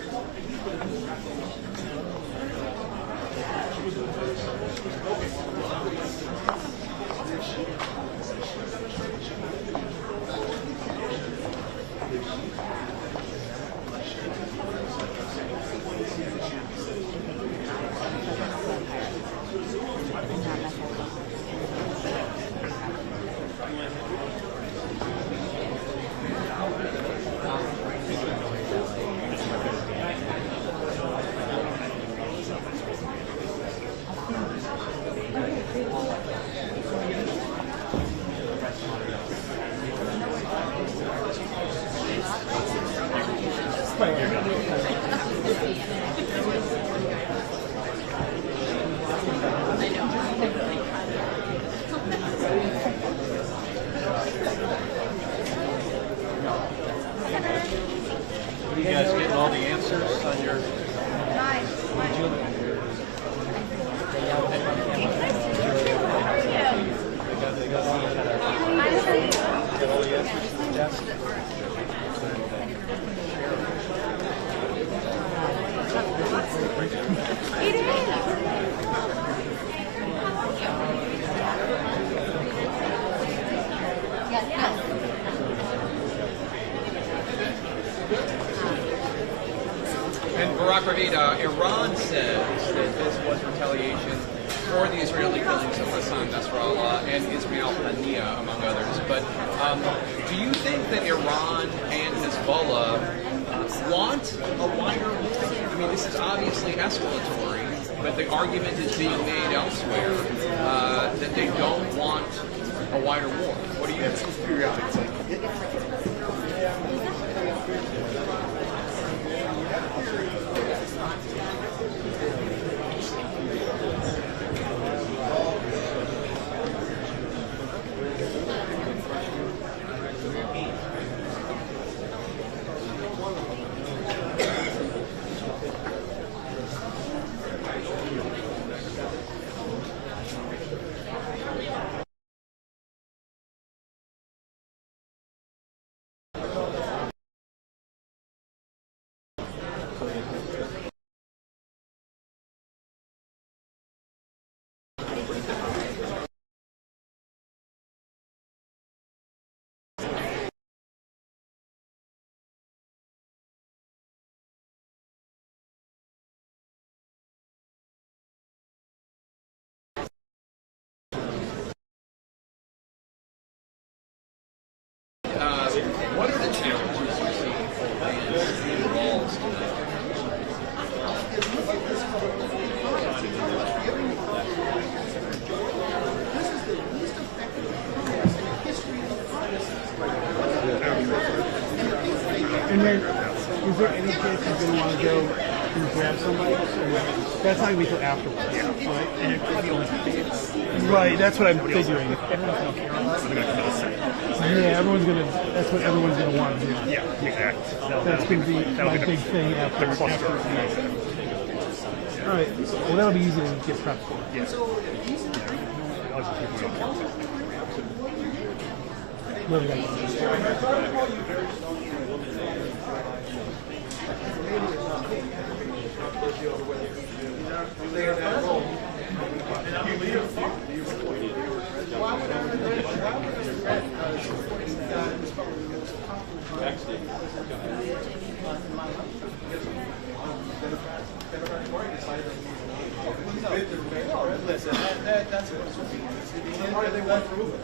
Are you guys getting all the answers on your... And Barack Obama, Iran says that this was retaliation for the Israeli killings of Hassan Nasrallah and Ismail Haniyeh, among others. But do you think that Iran and Hezbollah want a wider war? I mean, this is obviously escalatory, but the argument is being made elsewhere that they don't want a wider war. What do you think? What are the challenges you see for Vance and Walz tonight? And then, is there any chance you're going to want to go and grab somebody? That's not going to be until afterwards. Yeah. Right? And it could be only right, that's what I'm figuring. Yeah, everyone's going to, that's what everyone's going to want to do. Yeah, exactly. That's going to be my big thing after. All right, well, that'll be easy to get prepped for. Yeah. What do we got? Listen, that's what they want to move it.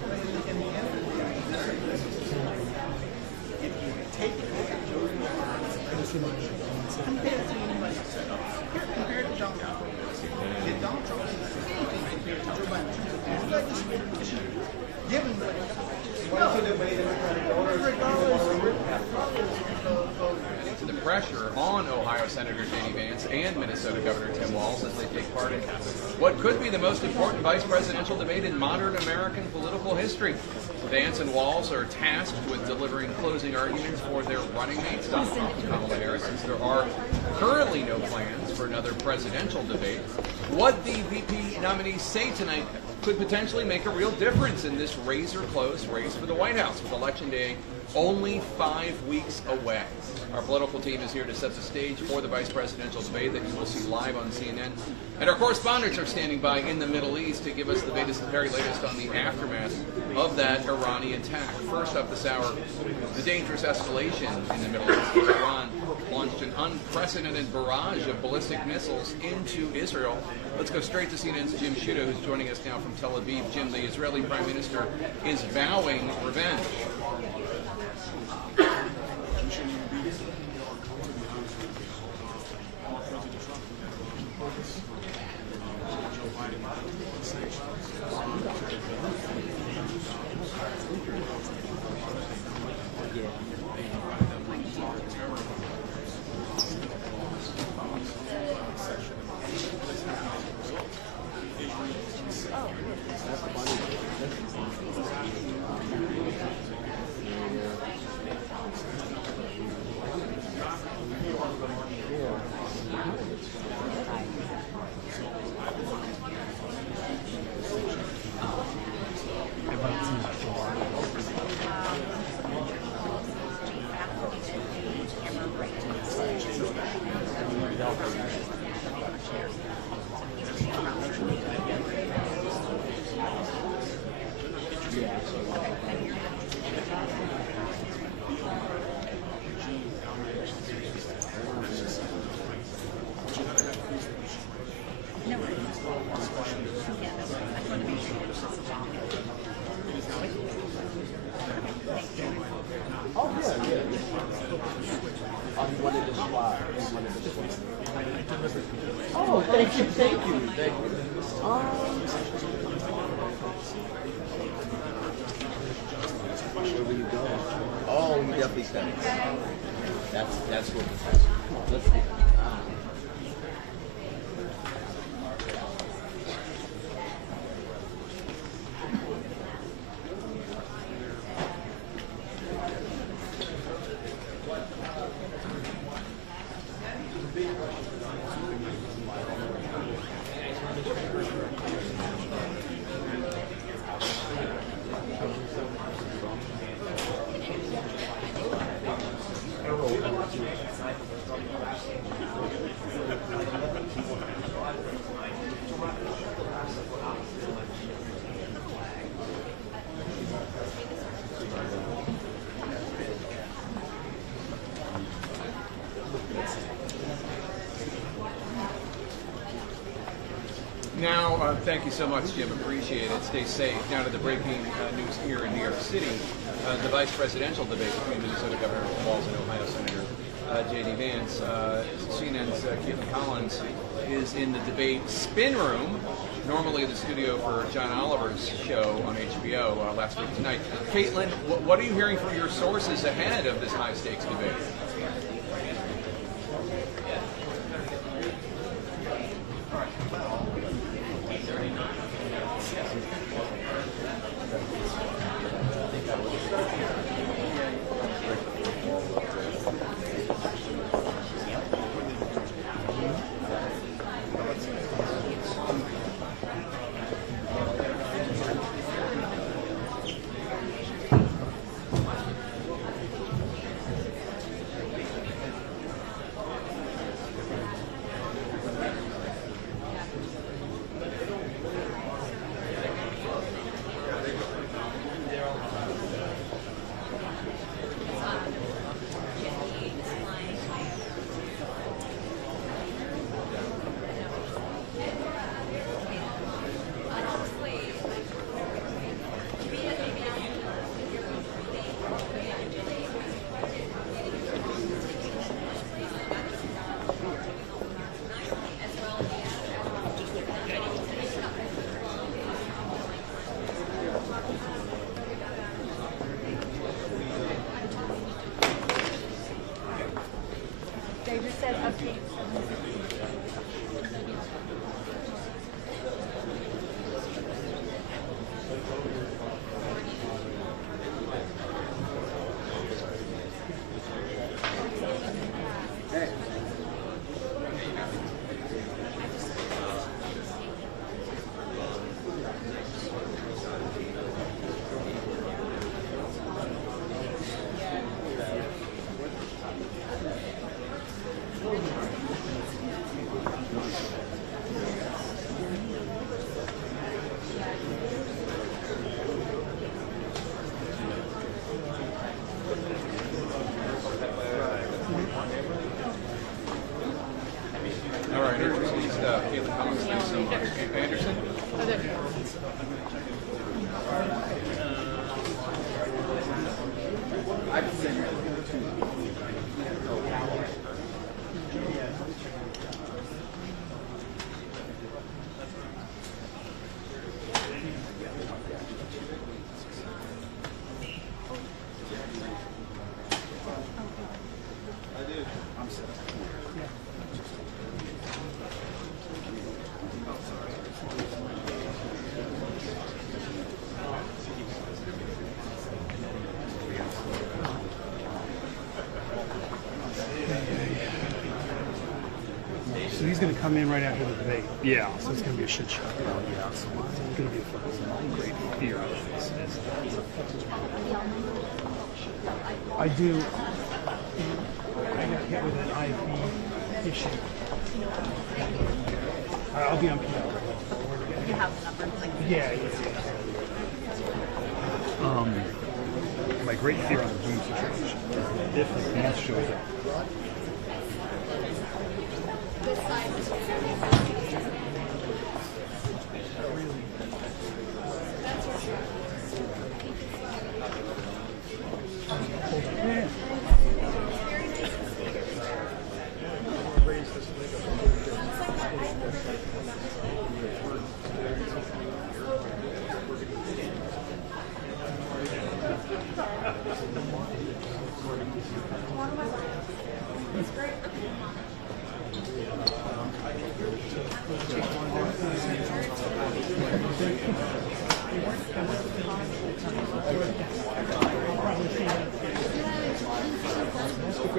In the end, if you take it, compared to anybody else, compared to Donald Trump, did Donald Trump compared to Joe Biden? Given the pressure on Ohio Senator J.D. Vance and Minnesota Governor Tim Walz as they take part in what could be the most important vice presidential debate in modern American political history. Vance and Walz are tasked with delivering closing arguments for their running mates, Donald Trump and Kamala Harris, since there are currently no plans for another presidential debate. What the VP nominees say tonight could potentially make a real difference in this razor-close race for the White House, with Election Day only 5 weeks away. Our political team is here to set the stage for the vice presidential debate that you will see live on CNN. And our correspondents are standing by in the Middle East to give us the very latest on the aftermath of that Iranian attack. First up this hour, the dangerous escalation in the Middle East. Iran launched an unprecedented barrage of ballistic missiles into Israel. Let's go straight to CNN's Jim Sciutto, who's joining us now from Tel Aviv. Jim, the Israeli Prime Minister is vowing revenge. Thank you. Thank you. Where will you go? Oh, you definitely study. That's what. Let's do. Now, thank you so much, Jim. Appreciate it. Stay safe. Now to the breaking news here in New York City. The vice presidential debate between Minnesota Governor Walz and Ohio Senator J.D. Vance. CNN's Caitlin Collins is in the debate spin room, normally the studio for John Oliver's show on HBO last week tonight. Caitlin, what are you hearing from your sources ahead of this high-stakes debate? So he's going to come in right after the debate. Yeah. So it's going to be a shit show. Yeah. So It's going to be a fucking great fear of this is I do. I got hit with an IV issue. I'll be on PR. You have the numbers? Yeah. my great fear on the Zoom situation is if the Vance shows up.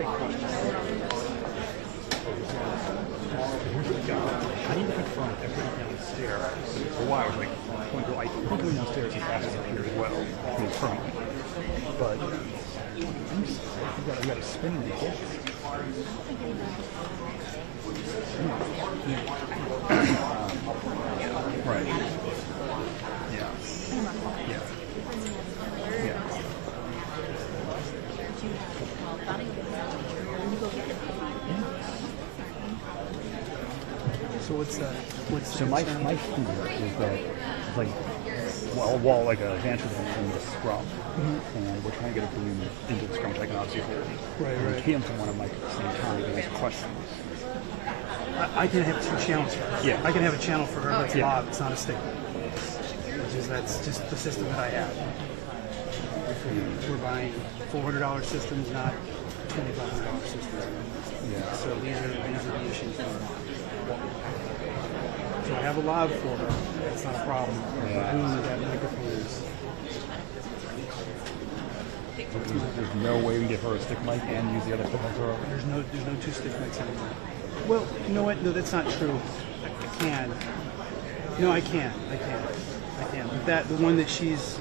I need to confirm everything downstairs. For a while, I was like, I think going downstairs is fast up here as well. I mean, permanently. But I've got to spin the disc. Right. Yeah. Yeah. Yeah. So what's the So my fear is that it's like while like a Vance is in the scrum, and we're trying to get a balloon into the scrum, which I can obviously hold. Right. We can't to one of Mike at the same time and ask questions. I can have two channels for her. Yeah. I can have a channel for her that's Yeah. live. It's not a stick. That's just the system that I have. We're buying $400 systems, not $2,500 systems. Yeah. So these are the issues. So I have a live for her. That's not a problem. Yeah. The boom with that microphone is. There's no way we can get her a stick mic and use the other stick mic for her. There's no two stick mics anymore. Well, you know what? No, that's not true. I can. No, I can. But the one that she's.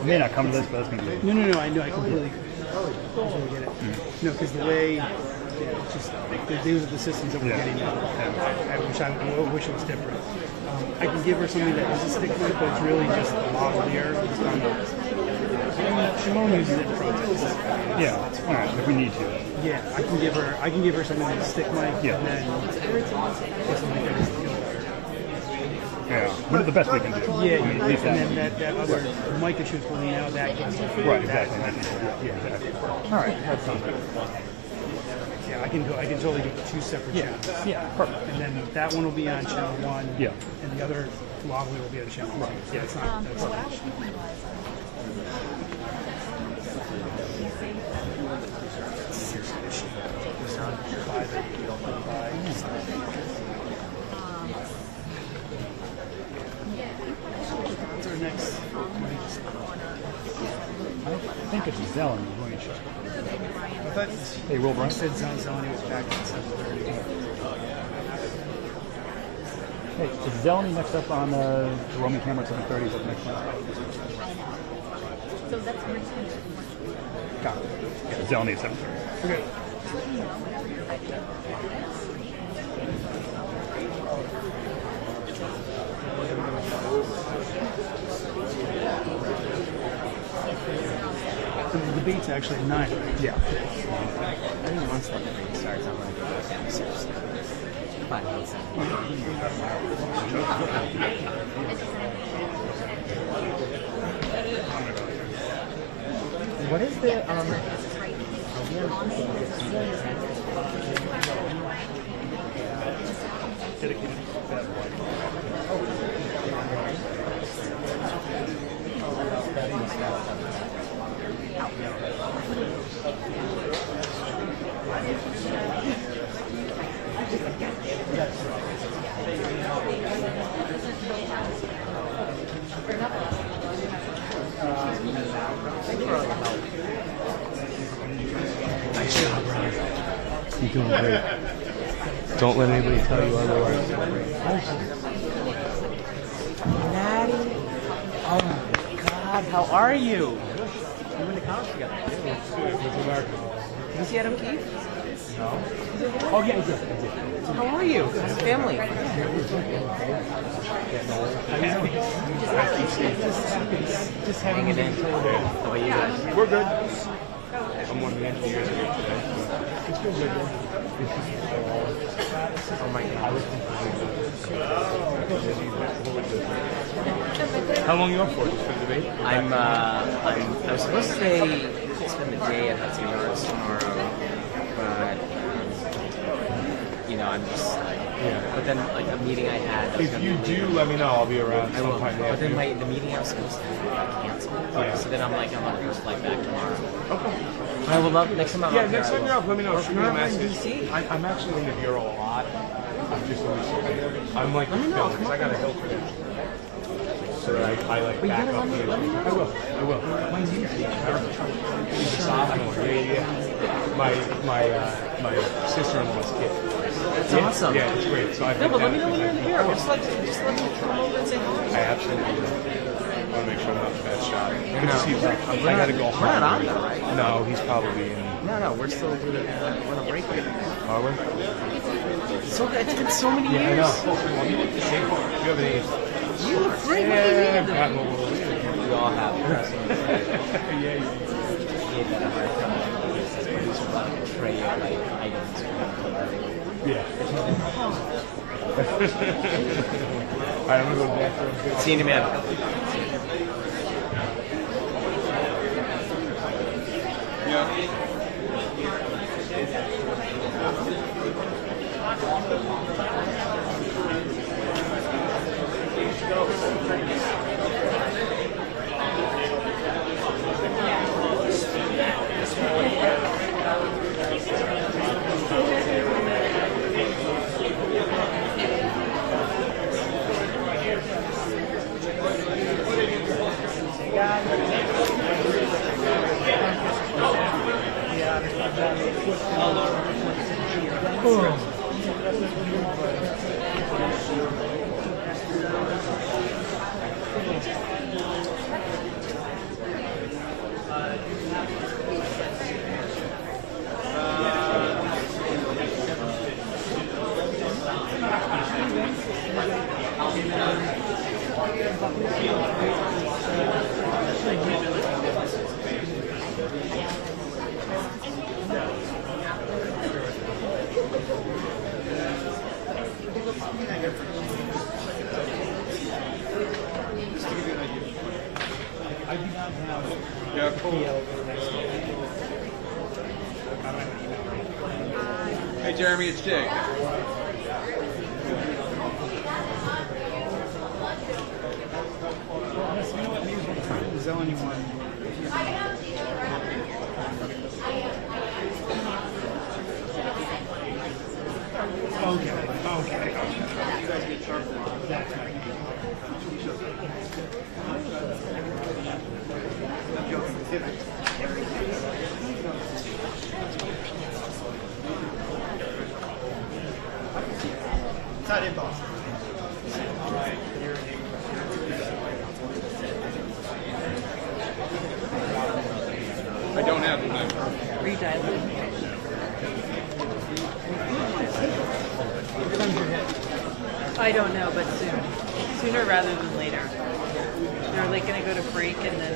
It may not come to this, but it's going to be. No. I know. I completely get it. No, because the way. These are the systems that we're getting now. I wish it was different. I can give her something that is a stick mic, but it's really just a lavalier. Shimon uses it in projects. Yeah, that's fine if we need to. Yeah, I can give her something that's a stick mic, Yeah. and then get something that is Yeah, we'll do the best we can do. Yeah, I mean, at least and then that other mic that she was pulling out, that gets Right, exactly. Yeah, exactly. All right, that sounds good. Yeah, I can totally do two separate channels. Yeah, perfect. And then that one will be on channel 1. Yeah. And the other lavalier will be on channel 1. Yeah, it's not. That's not What's our next? I think it's Zell in Rochester. I thought Hey, Will Bryan. you said Zeleny was back at 7:30. Hey, is Zeleny next up on the Roman camera at 7:30? Is that next one? So that's your Got it. Yeah, Zeleny at 7:30. Okay. The debate's actually at 9, right? Yeah. I think once that debate starts, I'm going to go downstairs. But what is the Dedicated bad boy. nice job, Ron. You're doing great. Don't let anybody tell you otherwise. Natty. Oh my God, how are you? We went to college together. Did you see Adam Keefe? No. Oh yeah, I did. How are you? How's the family? Just having an end. How about you guys? We're good. I'm one of the engineers here today. It's good. Oh my God. How long are you on for? Just for the debate? I was supposed to spend the day at Hudson Yards tomorrow, but I'm just like, but then like a meeting I had. If you do, let me know. I'll be around I will. sometime. But then the meeting I was supposed to have got canceled. So then I'm on the first flight back tomorrow. Okay. I will love next time I'm Yeah, next time you're up, let me know. Shoot me a message. DC. I'm actually in the bureau a lot. I'm just always I'm like, let me know. because I got a hill for so that I like But you back gotta up let me here. know. I will. When's he? He's a sophomore. Yeah. My sister-in-law's kid. That's Yeah, awesome. Yeah, it's great. So I've No, been but let me down know when to you're in here. Just let me come over and say hi. I absolutely will. I want to make sure I'm not in a bad shot. Good to No. see you, Rick. I gotta go home. We're not on though, right? No, he's probably in. No, we're still doing it. We're on a break right now. Are we? So it's been so many Yeah, I years. know. Well, you look the same. You have an age. You look great. What do you Yeah, mean? I've gotten a little weird. We all have. Yeah. Gave that a hard time. These are like tray of like items. Yeah. Alright, I'm gonna go back there. Seeing you, man. Yeah. Yeah, cool. Hey, Jeremy, it's Jake. Is there anyone? Okay. That's right. It's not in Boston. I don't have the number. Redial. I don't know, but soon. Sooner rather than later. They're like gonna go to break and then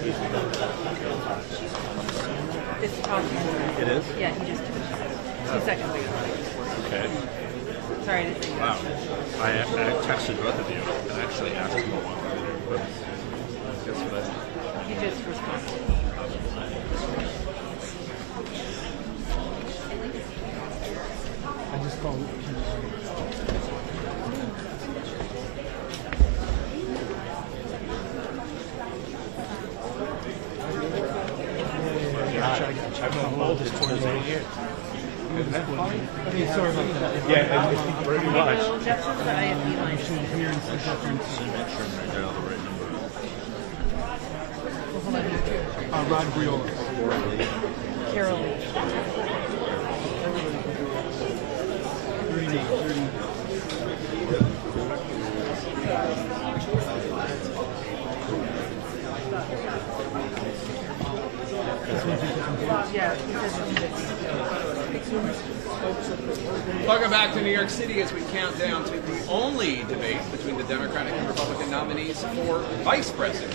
it's possible. It is? Yeah, he just 2 seconds ago. Okay. Sorry to say. Wow. I texted both of you and actually asked you one. But guess what? He just responded. I just called. I've known oldest towards 8 years. Isn't that funny? Sorry about that. Yeah, pretty much. Jeff says that I have beeline. Here and some difference. Rod Briola. Carol Lee. 30. Yeah, because Welcome back to New York City as we count down to the only debate between the Democratic and Republican nominees for Vice President,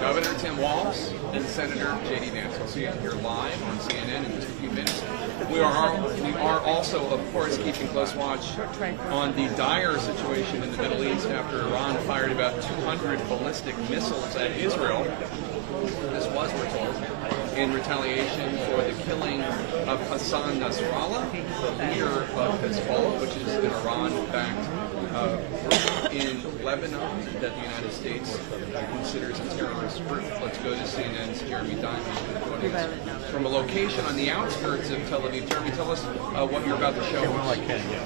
Governor Tim Walz and Senator J.D. Vance. We'll see you here live on CNN in just a few minutes. We are also, of course, keeping close watch on the dire situation in the Middle East after Iran fired about 200 ballistic missiles at Israel. This was, we're told, in retaliation for the killing of Hassan Nasrallah, the leader of Hezbollah, which is an Iran-backed group in Lebanon that the United States considers a terrorist group. Let's go to CNN's Jeremy Diamond joining us from a location on the outskirts of Tel Aviv. Jeremy, tell us what you're about to show us. I can, yeah.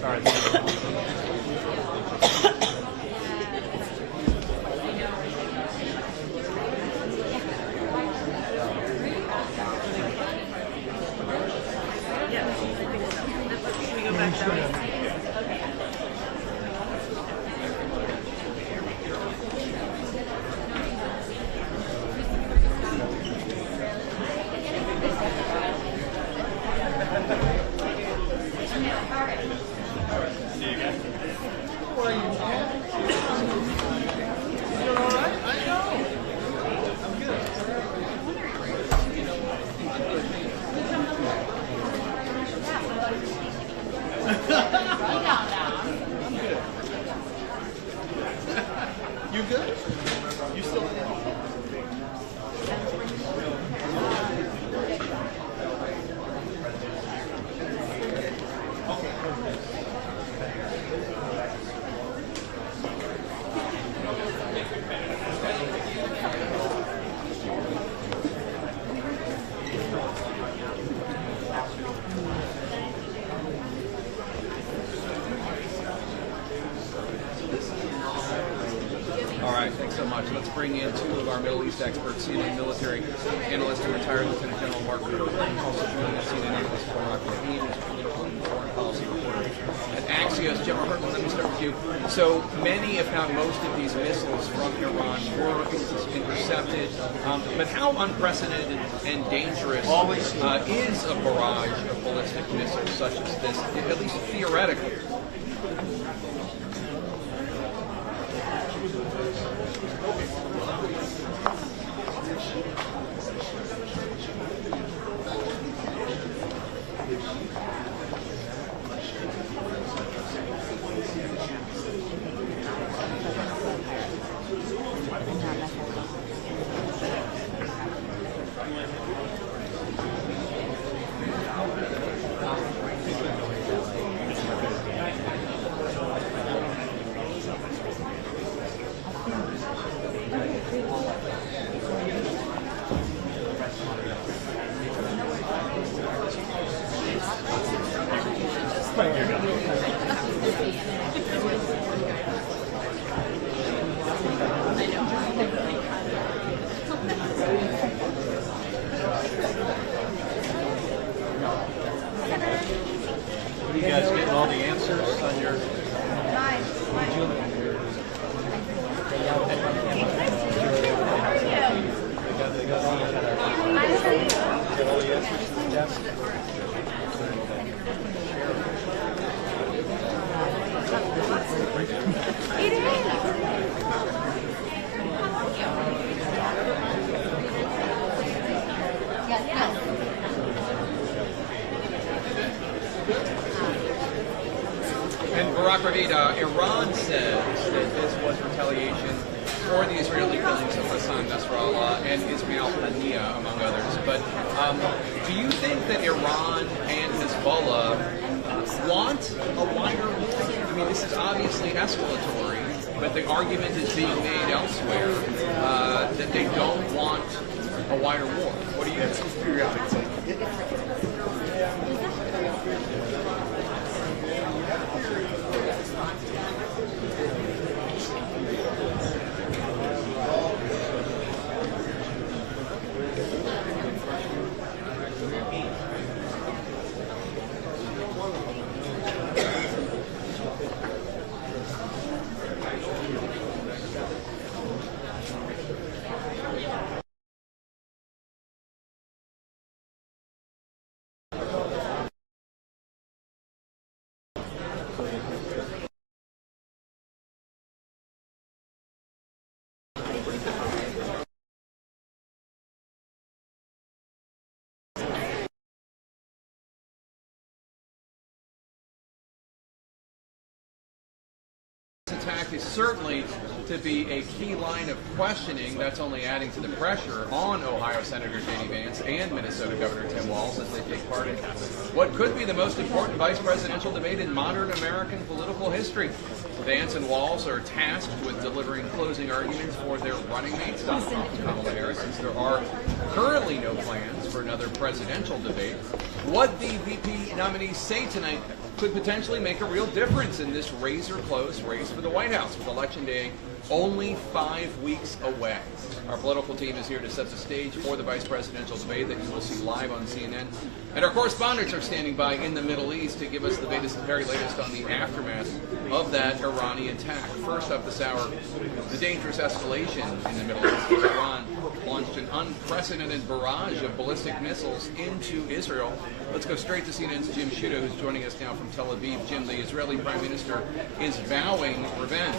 Sorry. Should we go back that way? You good? You still All right, thanks so much. Let's bring in two of our Middle East experts, CNN military analyst and retired Lieutenant General Mark Rubin, also joining us, CNN analyst Barack Obama, political and foreign policy reporter at Axios. General Hartman, let me start with you. So many, if not most, of these missiles from Iran were intercepted, but how unprecedented and dangerous is a barrage of ballistic missiles such as this, at least theoretically? You guys getting all the answers on your... And Barack Obama, Iran says that this was retaliation for the Israeli killings of Hassan Nasrallah and Ismail Haniyeh, among others. But do you think that Iran and Hezbollah want a wider war? I mean, this is obviously escalatory, but the argument is being made elsewhere that they don't want a wider war. What do you think? Attack is certainly to be a key line of questioning that's only adding to the pressure on Ohio Senator J.D. Vance and Minnesota Governor Tim Walz as they take part in what could be the most important vice presidential debate in modern American political history. Vance and Walz are tasked with delivering closing arguments for their running mates, Donald Trump and Kamala Harris, since there are currently no plans for another presidential debate. What the VP nominees say tonight could potentially make a real difference in this razor-close race for the White House, with Election Day only 5 weeks away. Our political team is here to set the stage for the vice presidential debate that you will see live on CNN. And our correspondents are standing by in the Middle East to give us the very latest on the aftermath of that Iranian attack. First up this hour, the dangerous escalation in the Middle East. Iran launched an unprecedented barrage of ballistic missiles into Israel. Let's go straight to CNN's Jim Shida, who's joining us now from Tel Aviv. Jim, the Israeli Prime Minister is vowing revenge.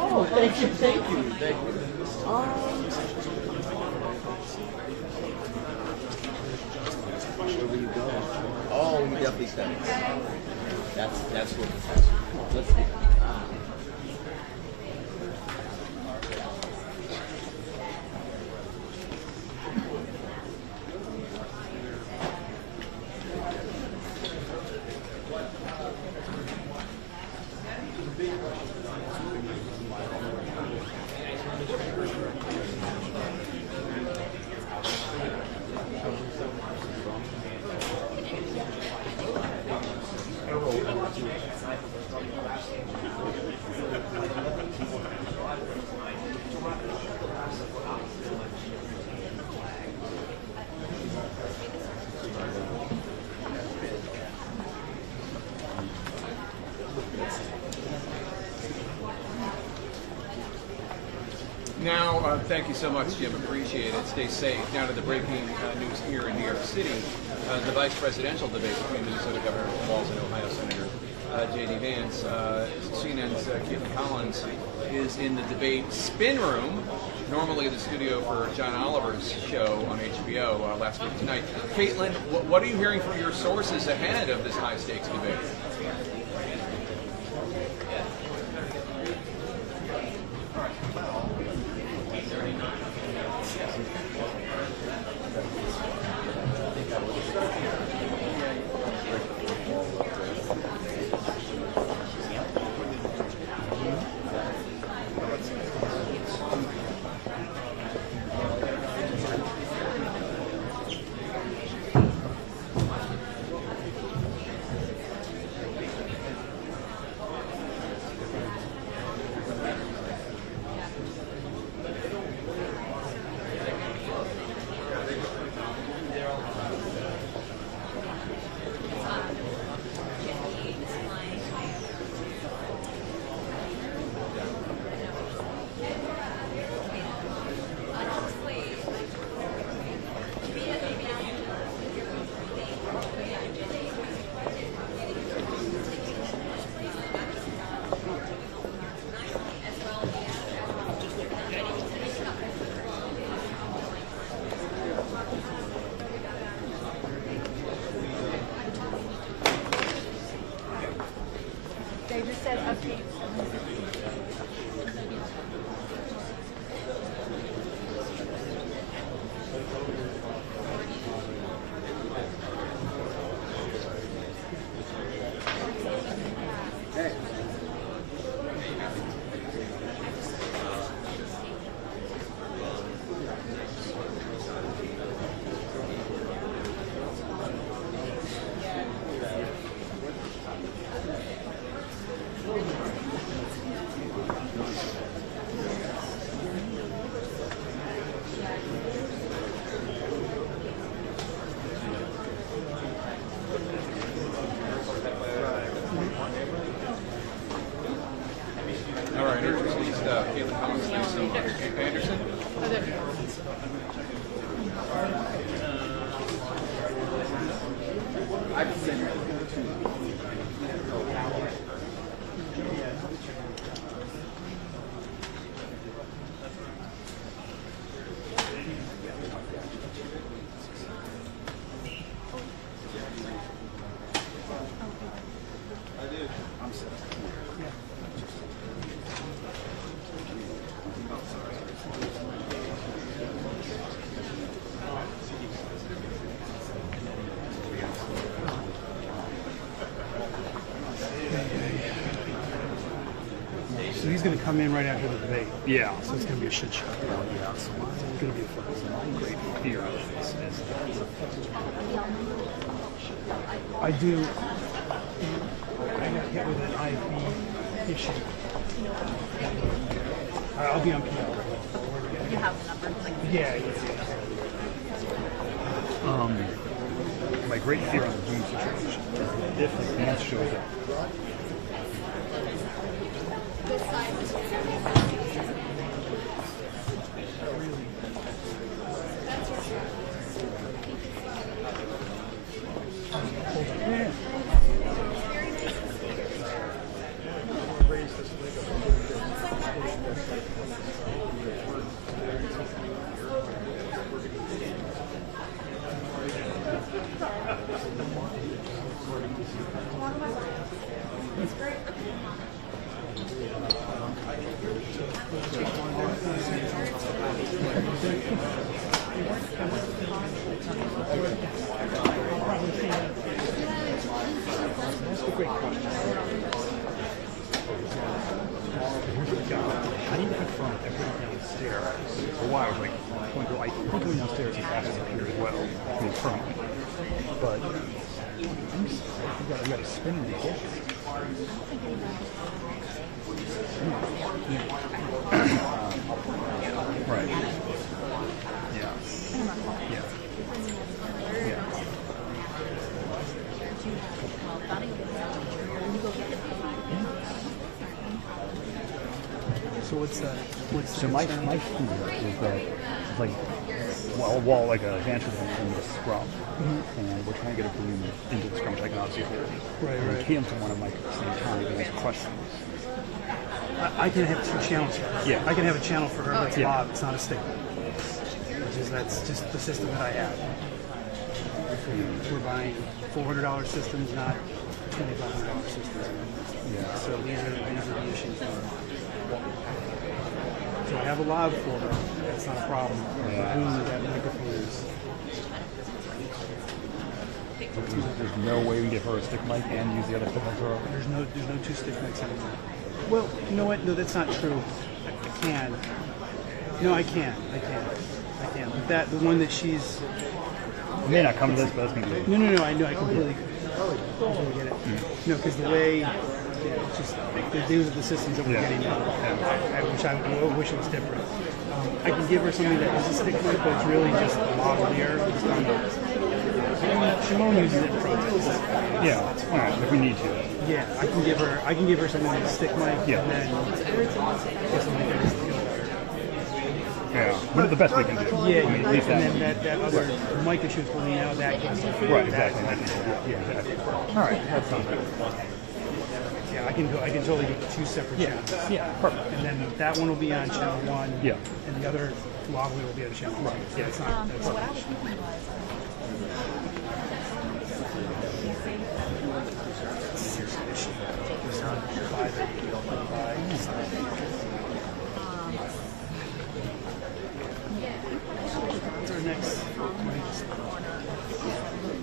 Oh, thank you. Where will you go? Oh, you definitely said it. That's what it is. Let's see. Now, thank you so much, Jim. Appreciate it. Stay safe. Now to the breaking news here in New York City. The vice presidential debate between Minnesota Governor Walz and Ohio Senator J.D. Vance. CNN's Caitlin Collins is in the debate spin room, normally the studio for John Oliver's show on HBO last week tonight. Caitlin, what are you hearing from your sources ahead of this high-stakes debate? he's going to come in right after the debate. Yeah. So it's going to be a shit show. Yeah. It's going to be a fun. My great fear is I do. I got hit with an IV issue. I'll be on PR. You have the number. Yeah. my great fear on the Zoom situation. If Vance shows up. So my fear is that it's like like a Vance is in the scrum, and we're trying to get a balloon into the scrum, which I can obviously hold. Right. We can't to one of Mike at the same time and ask questions. I can have two channels for her. Yeah. I can have a channel for her that's Bob. It's not a stick. That's just the system that I have. We're buying $400 systems, not $2,500 systems. Yeah. So these are the issues. So I have a lav for her. That's not a problem. Yeah. That microphone is. There's no way we can get her a stick mic and use the other stick mic for her. There's no two stick mics anymore. Well, you know what? No, that's not true. I can. No, I can. But the one that she's. It may not come to this, but it's going to be. No. I know. I completely get it. No, because the way. Just these are the systems that we're getting now. I wish it was different. I can give her something that is a stick mic, but it's really just a lavalier. She won't use it in protest. Yeah, all right, if we need to. Yeah, I can give her something that's a stick mic, yeah. And then get something that is yeah, we do the best we can do. Yeah, I mean, at least and then that other mic that she was holding out, that gets right, exactly. Yeah, exactly. All right, that sounds good. Yeah, I can totally get two separate channels. Yeah, perfect. And then that one will be on channel 1. Yeah. And the other lavalier will be on channel 1. Yeah, it's not. That's not. What's our next?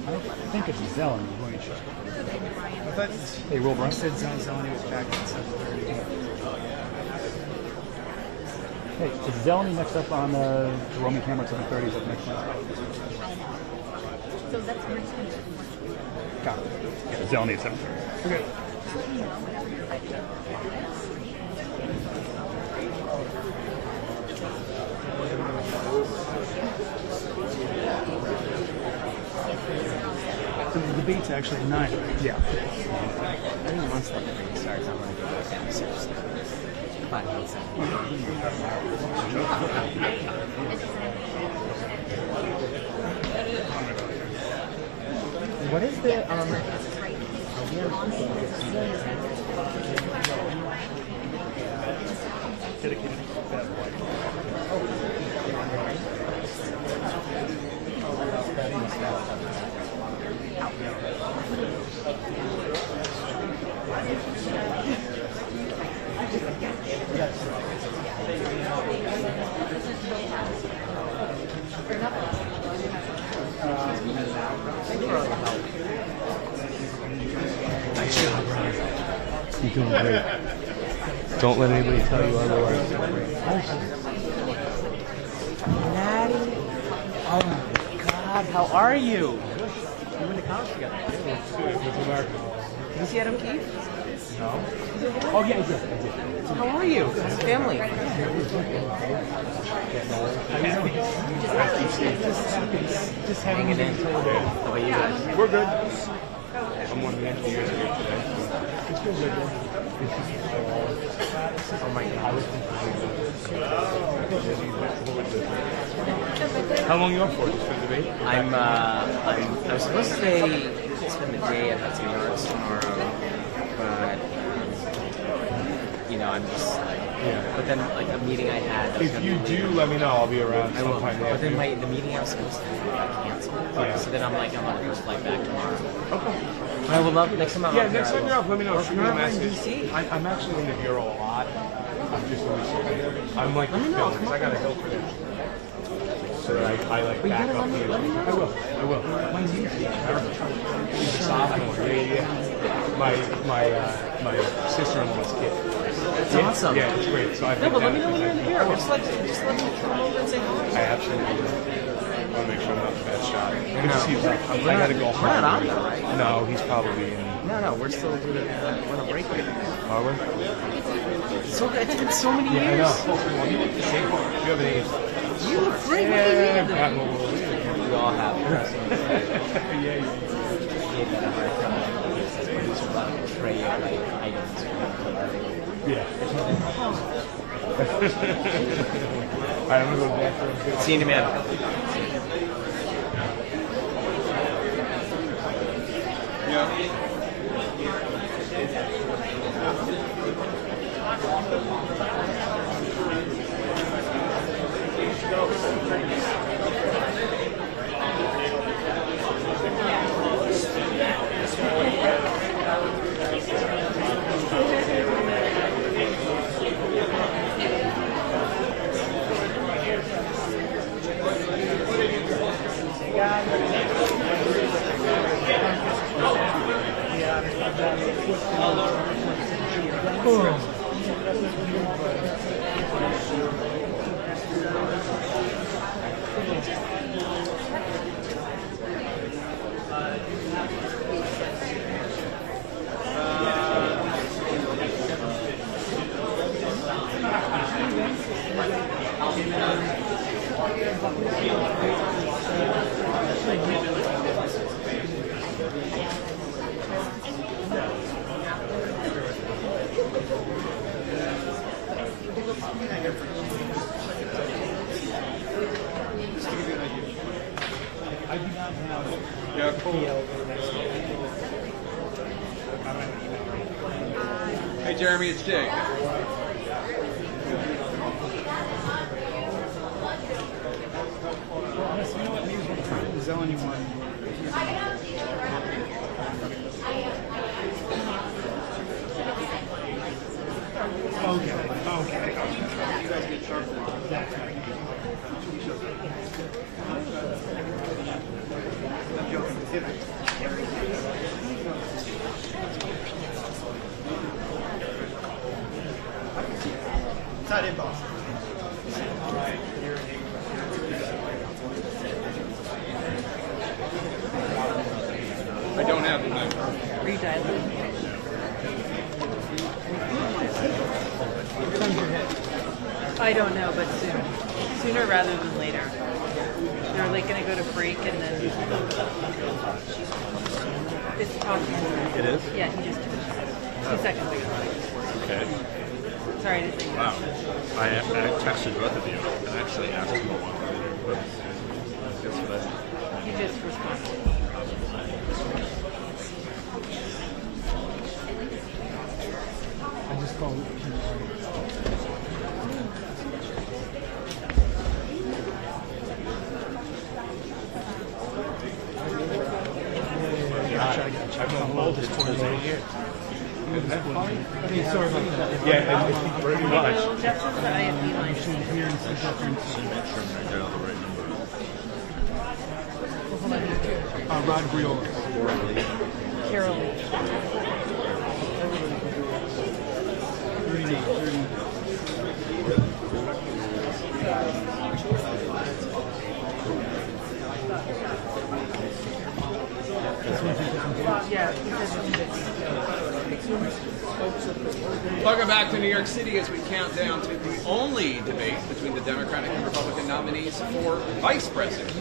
I think it's Zelen. We're going to check. I thought hey, Will Brown. said Zeleny was back at 7:30. Hey, is Zeleny next up on the Roman camera at 7:30? Is that next one? So that's next week. Got it. Yeah, Zeleny at 7:30. Okay. The debate's actually at 9, right? Yeah. I think once the debate starts, I'm going to go back down to 6. What is the Dedicated bad boy. Nice job, brother. You're doing great. Don't let anybody tell you otherwise. Natty. Oh my God, how are you? We went to college together. Did you see Adam Keefe? No. Oh yeah, I did. How are you? How's the family? Just hanging in. How about you guys? We're good. I'm one of the engineers here today. It's been good. Oh my God. How long are you up for? Just for the debate? I'm supposed to spend the day at Hudson Yards tomorrow, but I'm just like, but then like a meeting I had. If you do, let me know. I'll be around sometime. But then the meeting I was supposed to do got canceled. Yeah. So then I'm like, I'm on the first flight back tomorrow. Okay. I would love next time I'm up. Yeah, next time you're up, let me know. Shoot me a message. DC. I'm actually in the bureau a lot. I'm just always. I'm like, let me know. Because I got a hill for this. So that I like back up here. I will. When's you? Sophomore. Yeah. My sister-in-law's kid. That's awesome. Yeah, it's great. So but let me know when you're in here. Just let me come over and say hi. I absolutely will. I want to make sure I'm not the best shot. Good to see you. I got to go home. We're not on though, right? No, he's probably in. No, we're still doing we're on a break right now. Are we? So it's been so many years. Yeah, I know. You look the same. You have an age. You look great. Yeah, we all have. Yeah. Yeah. Alright, I'm gonna go back there. See you in a minute. Yeah. Yeah, cool. Hey, Jeremy, it's Jake. Is there anyone? Okay. You guys get sharp now. It's not in Boston. I don't have the number. I don't know, but soon. Sooner rather than later. They're like going to go to break and then... It's possible. It is? Yeah, he just 2 seconds ago. Okay. Sorry to say. Wow. I texted both of you and actually asked you one. Guess what He just responded. I just called. I've known both his for 8 years. Sorry about that. Yeah, it's pretty much. Well, Jeff says that I have beeline. Here and see difference. Make sure I dial the right number. Rod Briola. Carol. 38. Welcome back to New York City as we count down to the only debate between the Democratic and Republican nominees for Vice President,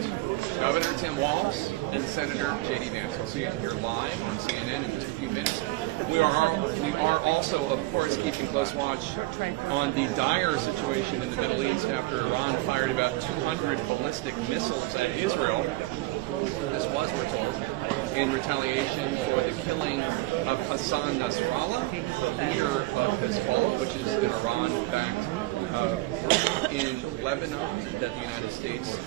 Governor Tim Walz and Senator J.D. Vance. We'll see you here live on CNN in just a few minutes. We are also, of course, keeping close watch on the dire situation in the Middle East after Iran fired about 200 ballistic missiles at Israel. This was, we're told, in retaliation for the killing of Hassan Nasrallah, the leader of Hezbollah, which is an Iran-backed group in Lebanon that the United States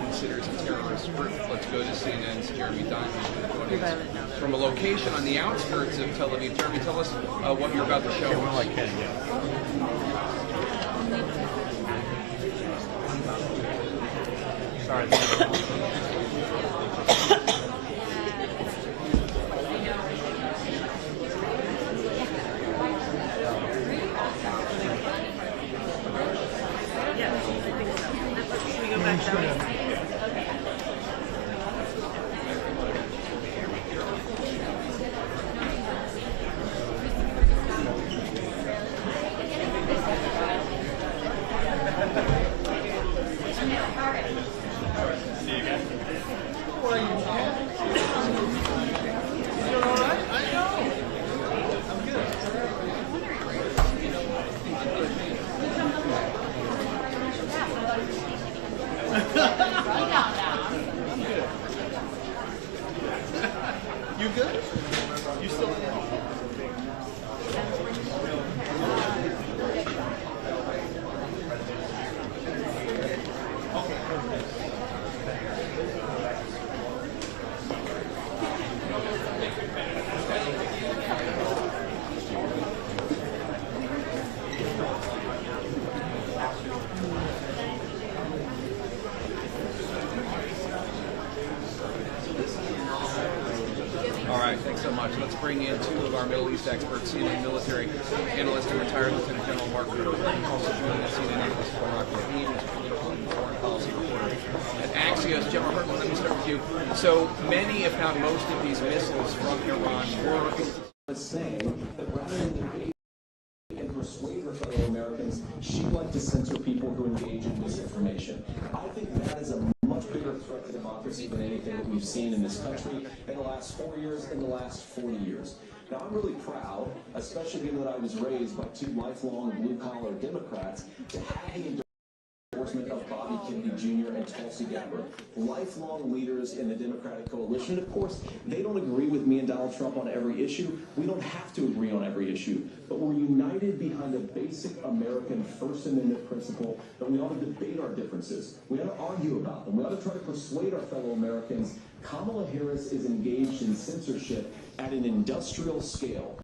considers a terrorist group. Let's go to CNN's Jeremy Diamond joining us from a location on the outskirts of Tel Aviv. Jeremy, tell us what you're about to show us. Sorry. You good? You still in? Thanks so much. Let's bring in two of our Middle East experts, CNN military analyst and retired Lieutenant General Mark Rubin, also joining us, CNN analyst Barack Rahim, who's a political and foreign policy reporter at Axios. General Hartman, let me start with you. So many, if not most, of these missiles from Iran were saying that rather than debate and persuade her fellow Americans, she'd like to censor people who engage in misinformation. I think that is a much bigger threat to democracy than anything that we've seen in this country in the last 4 years, in the last 40 years. Now, I'm really proud, especially given that I was raised by two lifelong blue-collar Democrats, to have the endorsement of Bobby Kennedy Jr. and Tulsi Gabbard, lifelong leaders in the Democratic coalition. And of course, they don't agree with me and Donald Trump on every issue. We don't have to agree on every issue, but we're united behind a basic American First Amendment principle that we ought to debate our differences. We ought to argue about them. We ought to try to persuade our fellow Americans Kamala Harris is engaged in censorship at an industrial scale.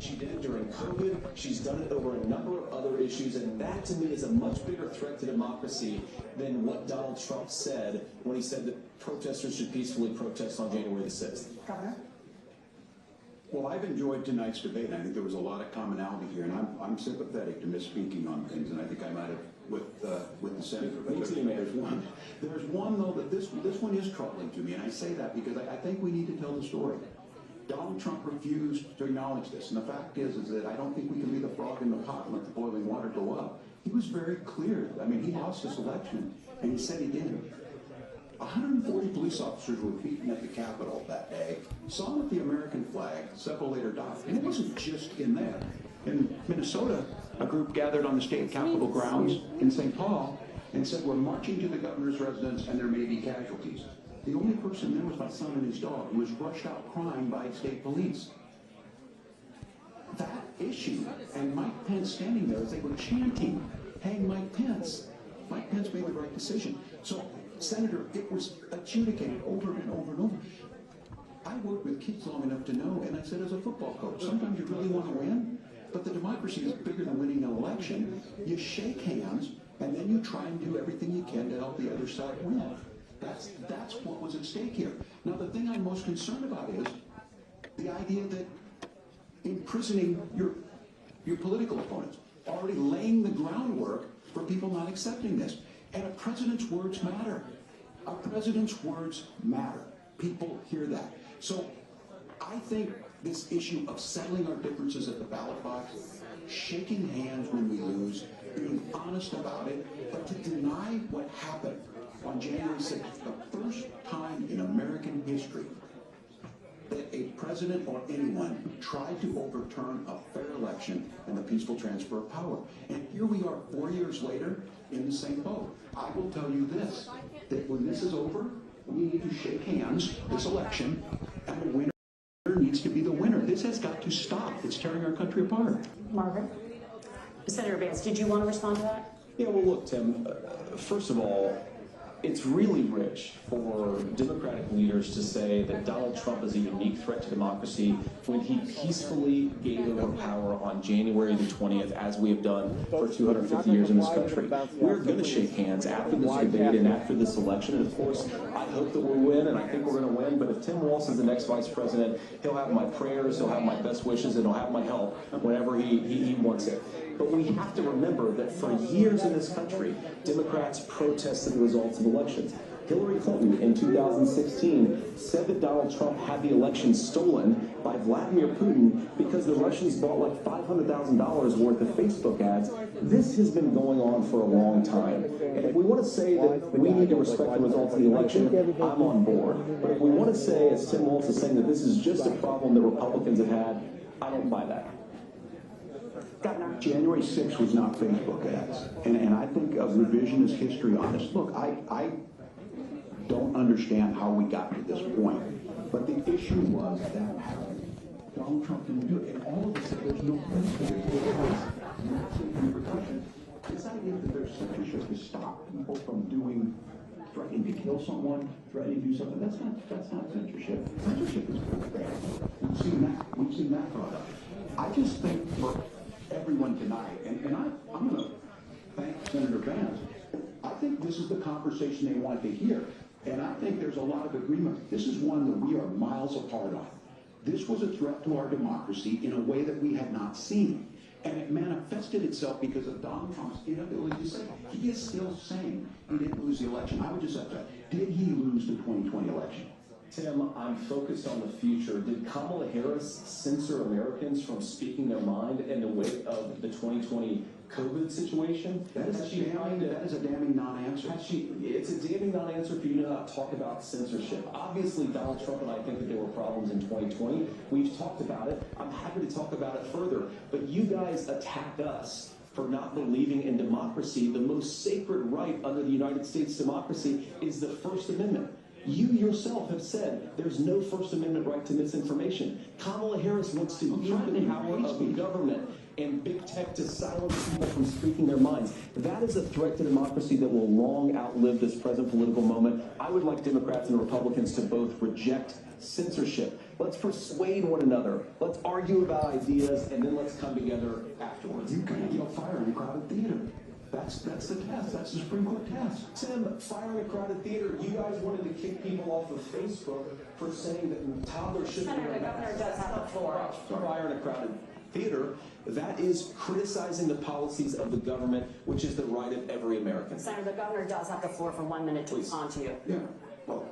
She did it during COVID. She's done it over a number of other issues, and that to me is a much bigger threat to democracy than what Donald Trump said when he said that protesters should peacefully protest on January the 6th. Governor? Well, I've enjoyed tonight's debate, and I think there was a lot of commonality here, and I'm sympathetic to misspeaking on things, and I think I might have with the senator. But there's one though that this one is troubling to me, and I say that because I think we need to tell the story. Donald Trump refused to acknowledge this, and the fact is that I don't think we can be the frog in the pot and let the boiling water go up. He was very clear. I mean, he lost this election, and he said he did. 140 police officers were beaten at the Capitol that day, saw with the American flag, several later died. And it wasn't just in there. In Minnesota, a group gathered on the state capitol grounds in St. Paul and said, we're marching to the governor's residence and there may be casualties. The only person there was my son and his dog, who was rushed out crying by state police. That issue, and Mike Pence standing there as they were chanting, hang Mike Pence. Mike Pence made the right decision. So, Senator, it was adjudicated over and over and over. I worked with kids long enough to know, and I said as a football coach, sometimes you really want to win, but the democracy is bigger than winning an election. You shake hands, and then you try and do everything you can to help the other side win. That's what was at stake here. Now, the thing I'm most concerned about is the idea that imprisoning your your political opponents, already laying the groundwork for people not accepting this. And a president's words matter. A president's words matter. People hear that. So I think this issue of settling our differences at the ballot box, shaking hands when we lose, being honest about it, but to deny what happened on January 6th, the first time in American history that a president or anyone tried to overturn a fair election and the peaceful transfer of power. And here we are 4 years later in the same boat. I will tell you this, that when this is over, we need to shake hands this election, and the winner needs to be the winner. This has got to stop. It's tearing our country apart. Margaret? Senator Vance, did you want to respond to that? Yeah, well, look, Tim, first of all, it's really rich for Democratic leaders to say that Donald Trump is a unique threat to democracy when he peacefully gave over power on January the 20th, as we have done for 250 years in this country. We're going to shake hands after this debate and after this election. And of course, I hope that we'll win, and I think we're going to win. But if Tim Walz is the next vice president, he'll have my prayers, he'll have my best wishes, and he'll have my help whenever he wants it. But we have to remember that for years in this country, Democrats protested the results of elections. Hillary Clinton in 2016 said that Donald Trump had the election stolen by Vladimir Putin because the Russians bought like $500,000 worth of Facebook ads. This has been going on for a long time. And if we want to say that we need to respect the results of the election, I'm on board. But if we want to say, as Tim Walz is saying, that this is just a problem that Republicans have had, I don't buy that. January 6th was not Facebook ads. And I think of revisionist history on this. Look, I don't understand how we got to this point. But the issue was that happened. Donald Trump didn't do it. And all of us said there's no place for this. This idea that there's censorship to stop people from threatening to kill someone, threatening to do something, that's not censorship. Censorship is bad. We've seen that brought up. I just think for everyone tonight, and I'm going to thank Senator Vance. I think this is the conversation they wanted to hear, and I think there's a lot of agreement. This is one that we are miles apart on. This was a threat to our democracy in a way that we had not seen, and it manifested itself because of Donald Trump's inability to say. He is still saying he didn't lose the election. I would just have to, did he lose the 2020 election? Tim, I'm focused on the future. Did Kamala Harris censor Americans from speaking their mind in the wake of the 2020 COVID situation? That is a damning non-answer. It's a damning non-answer for you to not talk about censorship. Obviously, Donald Trump and I think that there were problems in 2020. We've talked about it. I'm happy to talk about it further. But you guys attack us for not believing in democracy. The most sacred right under the United States democracy is the First Amendment. You yourself have said there's no First Amendment right to misinformation. Kamala Harris wants to use the power of the government and big tech to silence people from speaking their minds. That is a threat to democracy that will long outlive this present political moment. I would like Democrats and Republicans to both reject censorship. Let's persuade one another. Let's argue about ideas, and then let's come together afterwards. You can't yell fire in a crowded theater. That's the test. That's the Supreme Court test. Tim, fire in a crowded theater. You guys wanted to kick people off of Facebook for saying that toddlers shouldn't be. Senator, the governor does have the floor. Fire in a crowded theater. That is criticizing the policies of the government, which is the right of every American. Senator, the governor does have the floor for 1 minute to respond to you. Yeah. Well,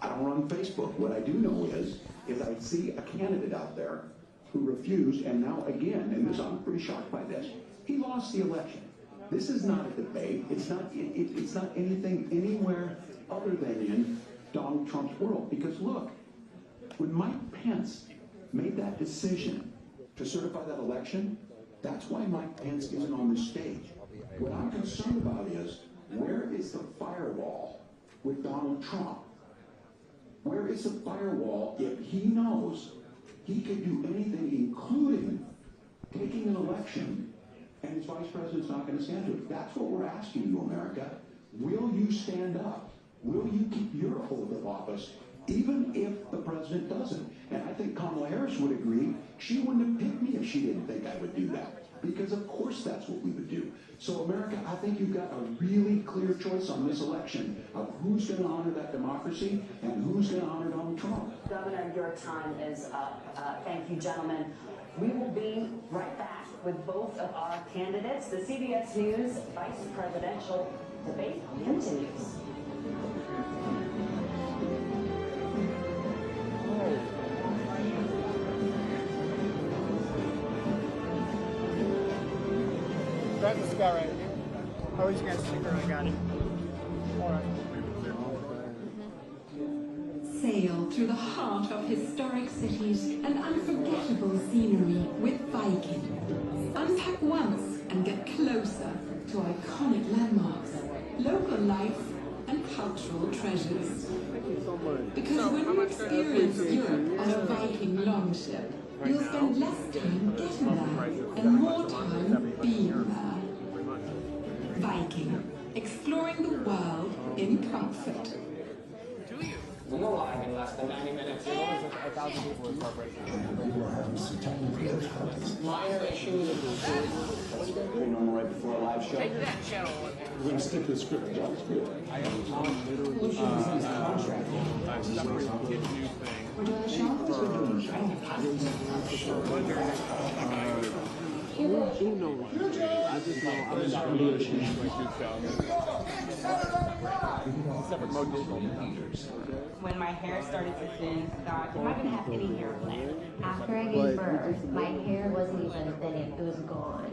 I don't run Facebook. What I do know is I see a candidate out there who refused, and now again, and this, I'm pretty shocked by this, he lost the election. This is not a debate. It's not anything anywhere other than in Donald Trump's world. Because look, when Mike Pence made that decision to certify that election, that's why Mike Pence isn't on this stage. What I'm concerned about is, where is the firewall with Donald Trump? Where is the firewall if he knows he could do anything, including taking an election, and his vice president's not going to stand to it? That's what we're asking you, America. Will you stand up? Will you keep your oath of office, even if the president doesn't? And I think Kamala Harris would agree. She wouldn't have picked me if she didn't think I would do that. because of course that's what we would do. So America, I think you've got a really clear choice on this election of who's going to honor that democracy and who's going to honor Donald Trump. Governor, your time is up. Thank you, gentlemen. We will be right back with both of our candidates. The CBS News vice presidential debate continues. Grab this guy right here. Oh, he's got a sticker. I got it. All right. Sail through the heart of historic cities and unforgettable scenery with Viking. Unpack once and get closer to iconic landmarks, local life, and cultural treasures. Because when you experience Europe on a Viking longship, you'll spend less time getting there and more time being there. Viking, exploring the world in comfort. We go live in less than 90 minutes. Minor issues. Pretty normal right before a live show. Take that channel. We're going to stick to the script, John. I am literally contract. We're doing a show? Who knows? I just know I'm not going to do a When my hair started to thin, I thought, am I going to have any hair left? After I gave birth, my hair wasn't even thinning, it was gone.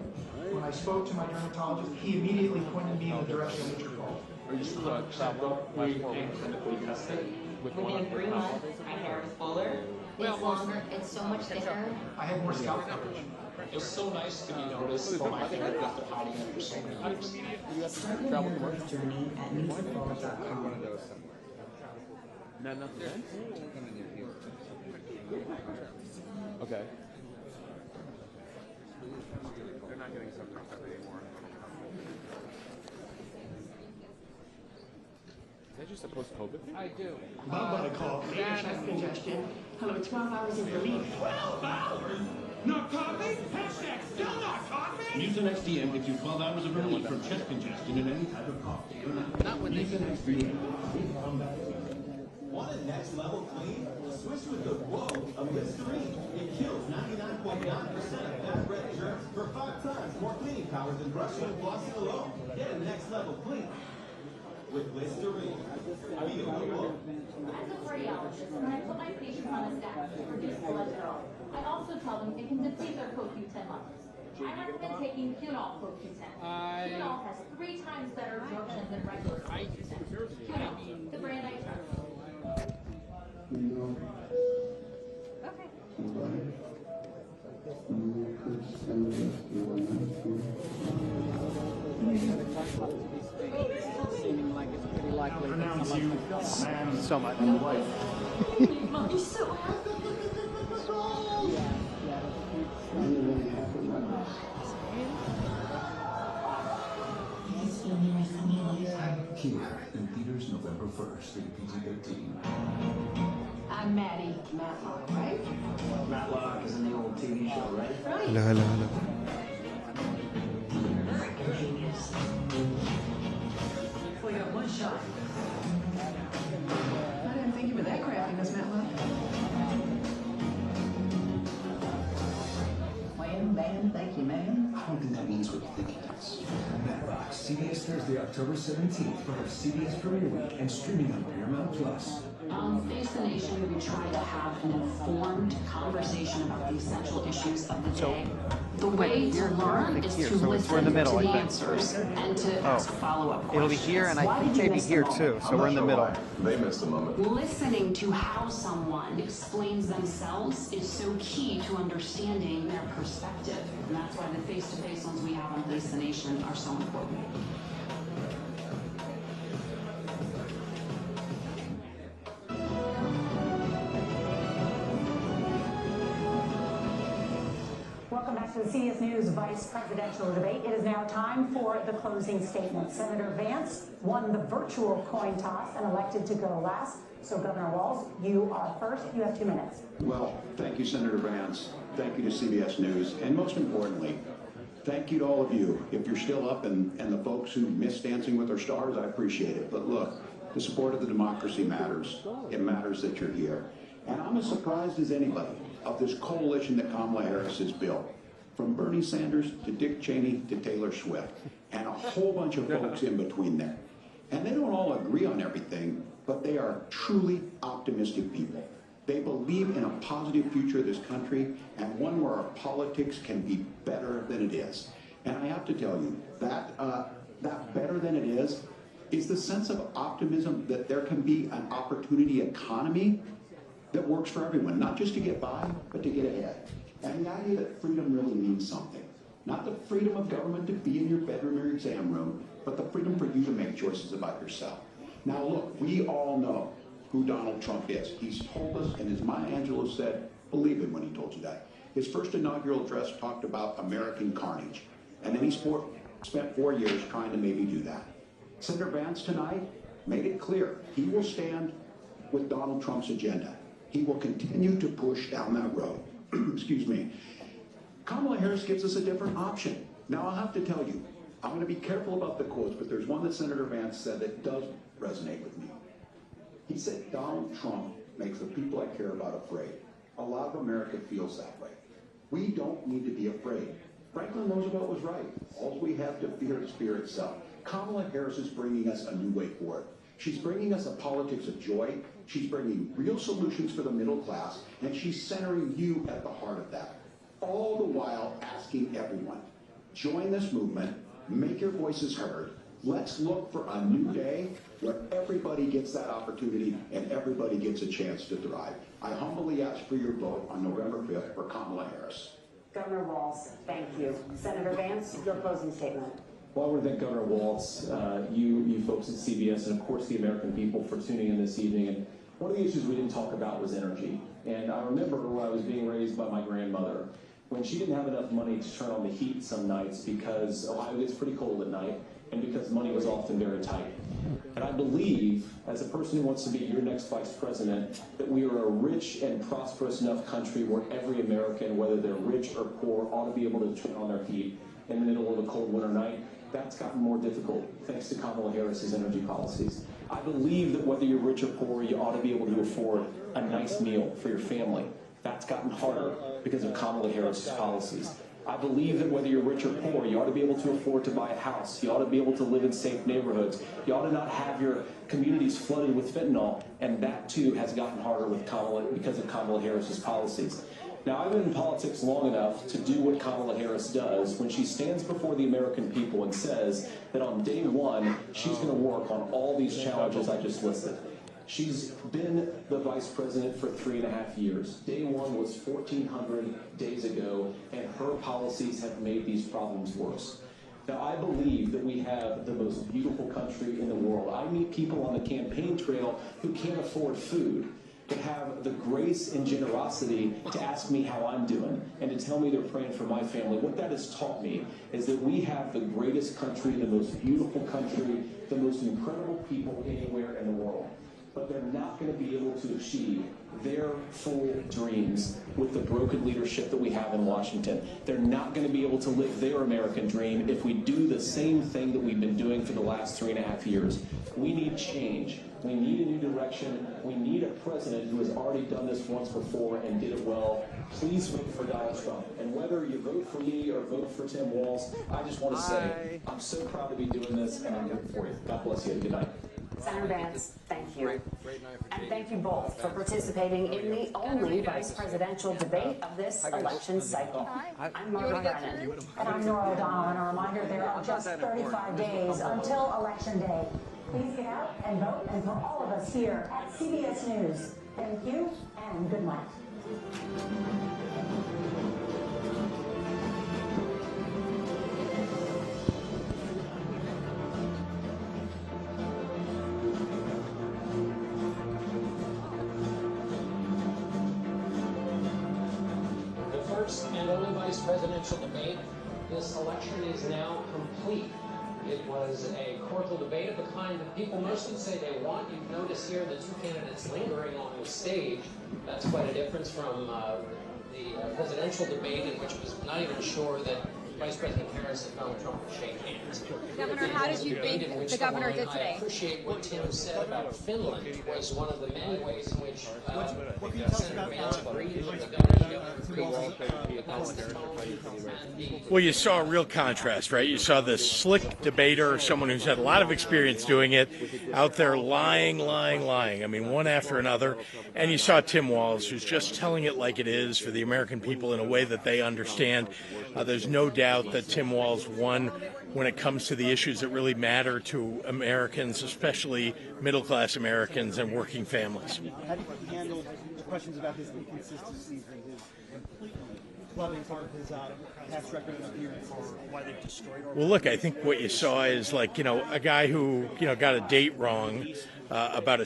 When I spoke to my dermatologist, he immediately pointed me in the direction of Interpol. Are you travel and clinically tested? Within 3 months, my hair was fuller. It's longer, it's so much thicker. I had more scalp coverage. It was so nice to be noticed for my hair after hiding it for so many years. Start your hair growth journey at newsfall.com. Not enough today? Okay. They're not getting subject anymore. Is that just a post-COVID thing? I do. Bob got a call. Chest congestion. Hello, 12 hours of relief. 12 hours? Not coffee? Hashtag still not coffee? Mucinex DM gives you 12 hours of relief from chest congestion in any type of coffee. Not when they Mucinex DM. Want a next level clean? Switch with the Whoa of Listerine. It kills 99.9% of bad breath germs for 5 times more cleaning power than brushing and flossing alone. Get a next level clean with Listerine. Feel the Whoa. As a cardiologist, when I put my patients on a statin to reduce cholesterol, I also tell them it can deplete their CoQ10 levels. I recommend taking Qunol CoQ10. Qunol has 3 times better absorption than regular CoQ10. Qunol, the brand I trust. Okay. Seeming like it's pretty likely. Pronounce you man so much. and wife. Mommy's so happy. Here in theaters November 1st, rated PG-13. I'm Maddie Matlock, right? Matlock is in the old TV show, right? Right. Hello. Genius. We got one shot. I didn't think you were that crafty, Miss Matlock. Wham, bam, thank you, man. I don't think that means what you think it does. Matlock, CBS Thursday, October 17th for our CBS Premiere Week and streaming on Paramount Plus. On Face the Nation, we try to have an informed conversation about the essential issues of the day. The way to learn is to listen we're in the middle, to the I think. answers and to ask follow-up questions. It'll be here, and I think maybe here too. So we're in the middle. They missed a moment. Listening to how someone explains themselves is so key to understanding their perspective. And that's why the face-to-face ones we have on Face the Nation are so important. Welcome back to the CBS News Vice Presidential Debate. It is now time for the closing statement. Senator Vance won the virtual coin toss and elected to go last. So Governor Walz, you are first. You have 2 minutes. Well, thank you, Senator Vance. Thank you to CBS News. And most importantly, thank you to all of you. If you're still up and the folks who miss Dancing with Our Stars, I appreciate it. But look, the support of the democracy matters. It matters that you're here. And I'm as surprised as anybody of this coalition that Kamala Harris has built. From Bernie Sanders to Dick Cheney to Taylor Swift, and a whole bunch of folks in between there. And they don't all agree on everything, but they are truly optimistic people. They believe in a positive future of this country, and one where our politics can be better than it is. And I have to tell you, that better than it is the sense of optimism that there can be an opportunity economy that works for everyone, not just to get by, but to get ahead. And the idea that freedom really means something. Not the freedom of government to be in your bedroom or exam room, but the freedom for you to make choices about yourself. Now look, we all know who Donald Trump is. He's told us, and as Maya Angelou said, believe him when he told you that. His first inaugural address talked about American carnage. And then he spent 4 years trying to maybe do that. Senator Vance tonight made it clear he will stand with Donald Trump's agenda. He will continue to push down that road. Excuse me. Kamala Harris gives us a different option. Now, I'll have to tell you, I'm going to be careful about the quotes, but there's one that Senator Vance said that does resonate with me. He said, Donald Trump makes the people I care about afraid. A lot of America feels that way. We don't need to be afraid. Franklin Roosevelt was right. All we have to fear is fear itself. Kamala Harris is bringing us a new way forward. She's bringing us a politics of joy. She's bringing real solutions for the middle class, and she's centering you at the heart of that. All the while asking everyone, join this movement, make your voices heard. Let's look for a new day where everybody gets that opportunity and everybody gets a chance to thrive. I humbly ask for your vote on November 5th for Kamala Harris. Governor Walz, thank you. Senator Vance, your closing statement. Well, I want to thank Governor Walz, you folks at CBS, and of course the American people for tuning in this evening. And one of the issues we didn't talk about was energy. And I remember when I was being raised by my grandmother, when she didn't have enough money to turn on the heat some nights because Ohio gets pretty cold at night, and because money was often very tight. And I believe, as a person who wants to be your next vice president, that we are a rich and prosperous enough country where every American, whether they're rich or poor, ought to be able to turn on their heat in the middle of a cold winter night. That's gotten more difficult thanks to Kamala Harris's energy policies. I believe that whether you're rich or poor, you ought to be able to afford a nice meal for your family. That's gotten harder because of Kamala Harris's policies. I believe that whether you're rich or poor, you ought to be able to afford to buy a house. You ought to be able to live in safe neighborhoods. You ought to not have your communities flooded with fentanyl, and that too has gotten harder with because of Kamala Harris's policies. Now, I've been in politics long enough to do what Kamala Harris does when she stands before the American people and says that on day one, she's going to work on all these challenges I just listed. She's been the vice president for 3.5 years. Day one was 1,400 days ago, and her policies have made these problems worse. Now, I believe that we have the most beautiful country in the world. I meet people on the campaign trail who can't afford food, but have the grace and generosity to ask me how I'm doing and to tell me they're praying for my family. What that has taught me is that we have the greatest country, the most beautiful country, the most incredible people anywhere in the world. But they're not going to be able to achieve their full dreams with the broken leadership that we have in Washington. They're not going to be able to live their American dream if we do the same thing that we've been doing for the last 3.5 years. We need change. We need a new direction. We need a president who has already done this once before and did it well. Please vote for Donald Trump. And whether you vote for me or vote for Tim Walz, I just want to say I'm so proud to be doing this, and I'm here for you. God bless you. Good night. Senator Vance, thank you. And thank you both for participating in the only vice presidential debate of this election cycle. I'm Margaret Brennan. And I'm Nora O'Donnell, and a reminder there are just 35 days until Election Day. Please get out and vote, and for all of us here at CBS News, thank you and good night. And only vice presidential debate. This election is now complete. It was a cordial debate of the kind that people mostly say they want. You notice here the two candidates lingering on the stage. That's quite a difference from the presidential debate, in which it was not even sure that Vice President Harris and Donald Trump will shake hands. Governor, how did you think the governor did today? I appreciate what Tim said about Finland was one of the many ways in which Senator Vance agreed with the governor. Well, you saw a real contrast, right? You saw this slick debater, someone who's had a lot of experience doing it, out there lying. I mean, one after another. And you saw Tim Walz, who's just telling it like it is for the American people in a way that they understand. There's no doubt that Tim Walz won when it comes to the issues that really matter to Americans, especially middle-class Americans and working families. How do you handle the questions about his inconsistencies and his complete loving part of his past record of appearance, or why they've destroyed our... Well, look, I think what you saw is like, a guy who, got a date wrong about a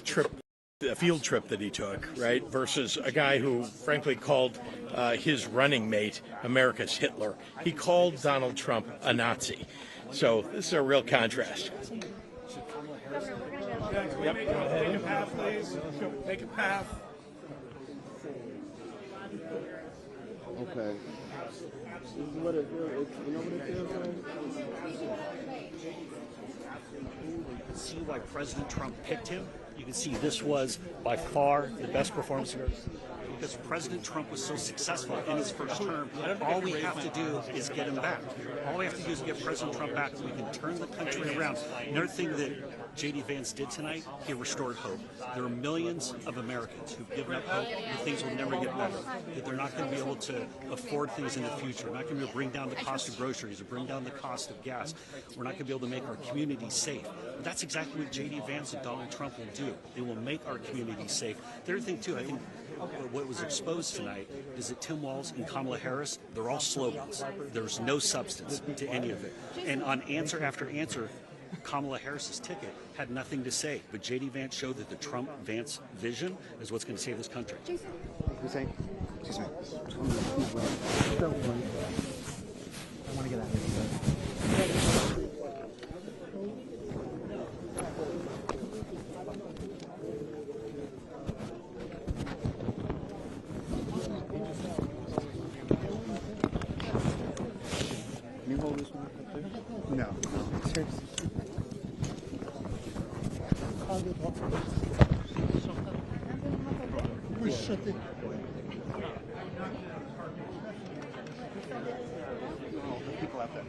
field trip that he took, right, versus a guy who, frankly, called his running mate America's Hitler. He called Donald Trump a Nazi. So this is a real contrast. Yep. Take a path, please. Take a path. Okay. This is what it feels. You know what it feels like? You can see why President Trump picked him. You can see this was by far the best performance of ever seen. Because President Trump was so successful in his first term, all we have to do is get him back. All we have to do is get President Trump back, and we can turn the country around. Another thing that J.D. Vance did tonight, he restored hope. There are millions of Americans who've given up hope that things will never get better, that they're not going to be able to afford things in the future. We're not going to be able to bring down the cost of groceries or bring down the cost of gas. We're not going to be able to make our communities safe. But that's exactly what J.D. Vance and Donald Trump will do. They will make our communities safe. The other thing, too, I think what was exposed tonight is that Tim Walz and Kamala Harris, they're all slogans. There's no substance to any of it. And on answer after answer, Kamala Harris's ticket had nothing to say. But J.D. Vance showed that the Trump-Vance vision is what's going to save this country. Who's saying? Excuse me. I want to get out of here. Can you hold this one up there? No. Seriously. People out there.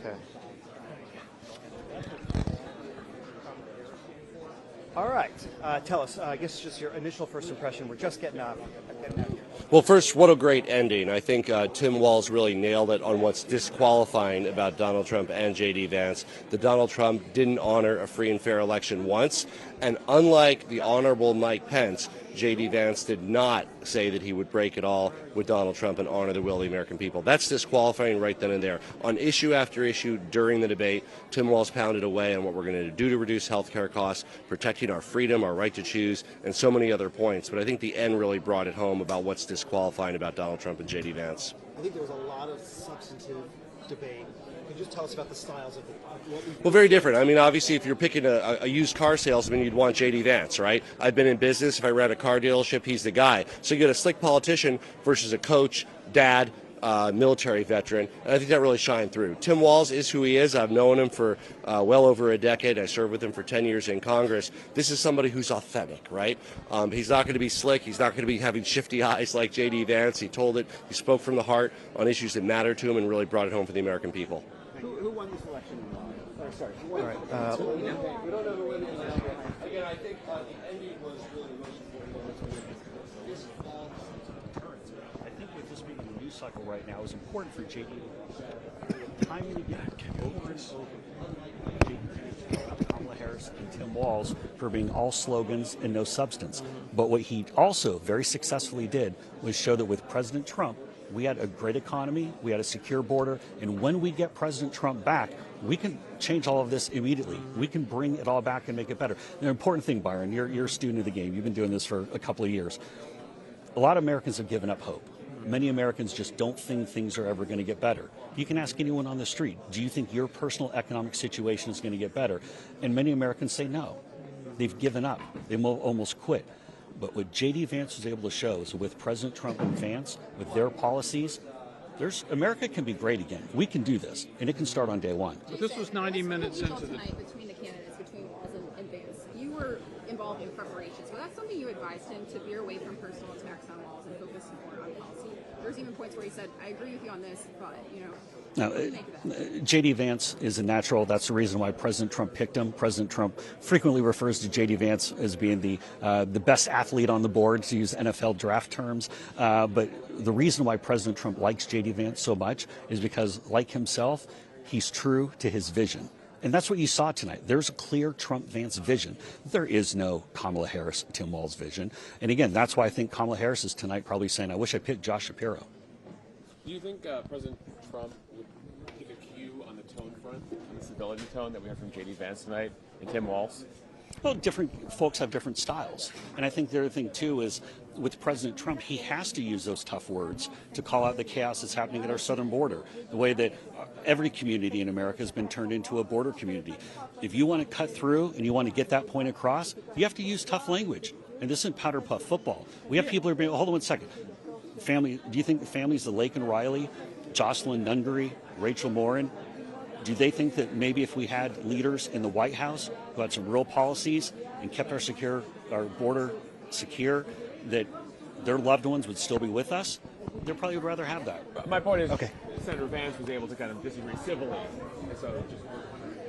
Okay. All right. Tell us, I guess just your initial first impression. We're just getting off. Well, first, what a great ending. I think Tim Walz really nailed it on what's disqualifying about Donald Trump and J.D. Vance. That Donald Trump didn't honor a free and fair election once. And unlike the Honorable Mike Pence, J.D. Vance did not say that he would break it all with Donald Trump and honor the will of the American people. That's disqualifying right then and there. On issue after issue during the debate, Tim Walz pounded away on what we're going to do to reduce health care costs, protecting our freedom, our right to choose, and so many other points. But I think the end really brought it home about what's disqualifying about Donald Trump and J.D. Vance. I think there was a lot of substantive debate. Can you just tell us about the styles of what we... Well, very different. I mean, obviously, if you're picking a used car salesman, you'd want J.D. Vance, right? I've been in business. If I ran a car dealership, he's the guy. So you get a slick politician versus a coach, dad, military veteran, and I think that really shined through. Tim Walz is who he is. I've known him for well over a decade. I served with him for 10 years in Congress. This is somebody who's authentic, right? He's not going to be slick. He's not going to be having shifty eyes like J.D. Vance. He told it. He spoke from the heart on issues that matter to him and really brought it home for the American people. Who won this election? All right. We don't know who wins. Again, I think the ending was really most important. This falls deterrence. I think with this being the news cycle right now is important for JD. Time and again, over and over, JD, Kamala Harris and Tim Walz for being all slogans and no substance. But what he also very successfully did was show that with President Trump, we had a great economy, we had a secure border, and when we get President Trump back, we can change all of this immediately. We can bring it all back and make it better. The important thing, Byron, you're a student of the game. You've been doing this for a couple of years. A lot of Americans have given up hope. Many Americans just don't think things are ever going to get better. You can ask anyone on the street, do you think your personal economic situation is going to get better? And many Americans say no. They've given up. They've almost quit. But what J.D. Vance was able to show is with President Trump and Vance, with their policies, America can be great again. We can do this, and it can start on day one. But this was 90 minutes into the... Between the candidates, between Walz and Vance, you were involved in preparations. Was that something you advised him to veer away from personal attacks on Walz and focus more on policy? There's even points where he said, I agree with you on this, but, Now, J.D. Vance is a natural. That's the reason why President Trump picked him. President Trump frequently refers to J.D. Vance as being the best athlete on the board, to use NFL draft terms. But the reason why President Trump likes J.D. Vance so much is because, like himself, he's true to his vision. And that's what you saw tonight. There's a clear Trump-Vance vision. There is no Kamala Harris-Tim Walz vision. And again, that's why I think Kamala Harris is tonight probably saying, I wish I picked Josh Shapiro. Do you think President Trump would take a cue on the tone front, on the civility tone that we heard from J.D. Vance tonight and Tim Walz? Well, different folks have different styles. And I think the other thing, too, is with President Trump, he has to use those tough words to call out the chaos that's happening at our southern border, the way that every community in America has been turned into a border community. If you want to cut through and you want to get that point across, you have to use tough language. And this isn't powder puff football. We have people who are being, hold on 1 second. Family, do you think the families of Lake and Riley, Jocelyn Nungery, Rachel Morin, do they think that maybe if we had leaders in the White House who had some real policies and kept our border secure, that their loved ones would still be with us? They probably would rather have that. My point is, okay. Senator Vance was able to kind of disagree civilly, and so just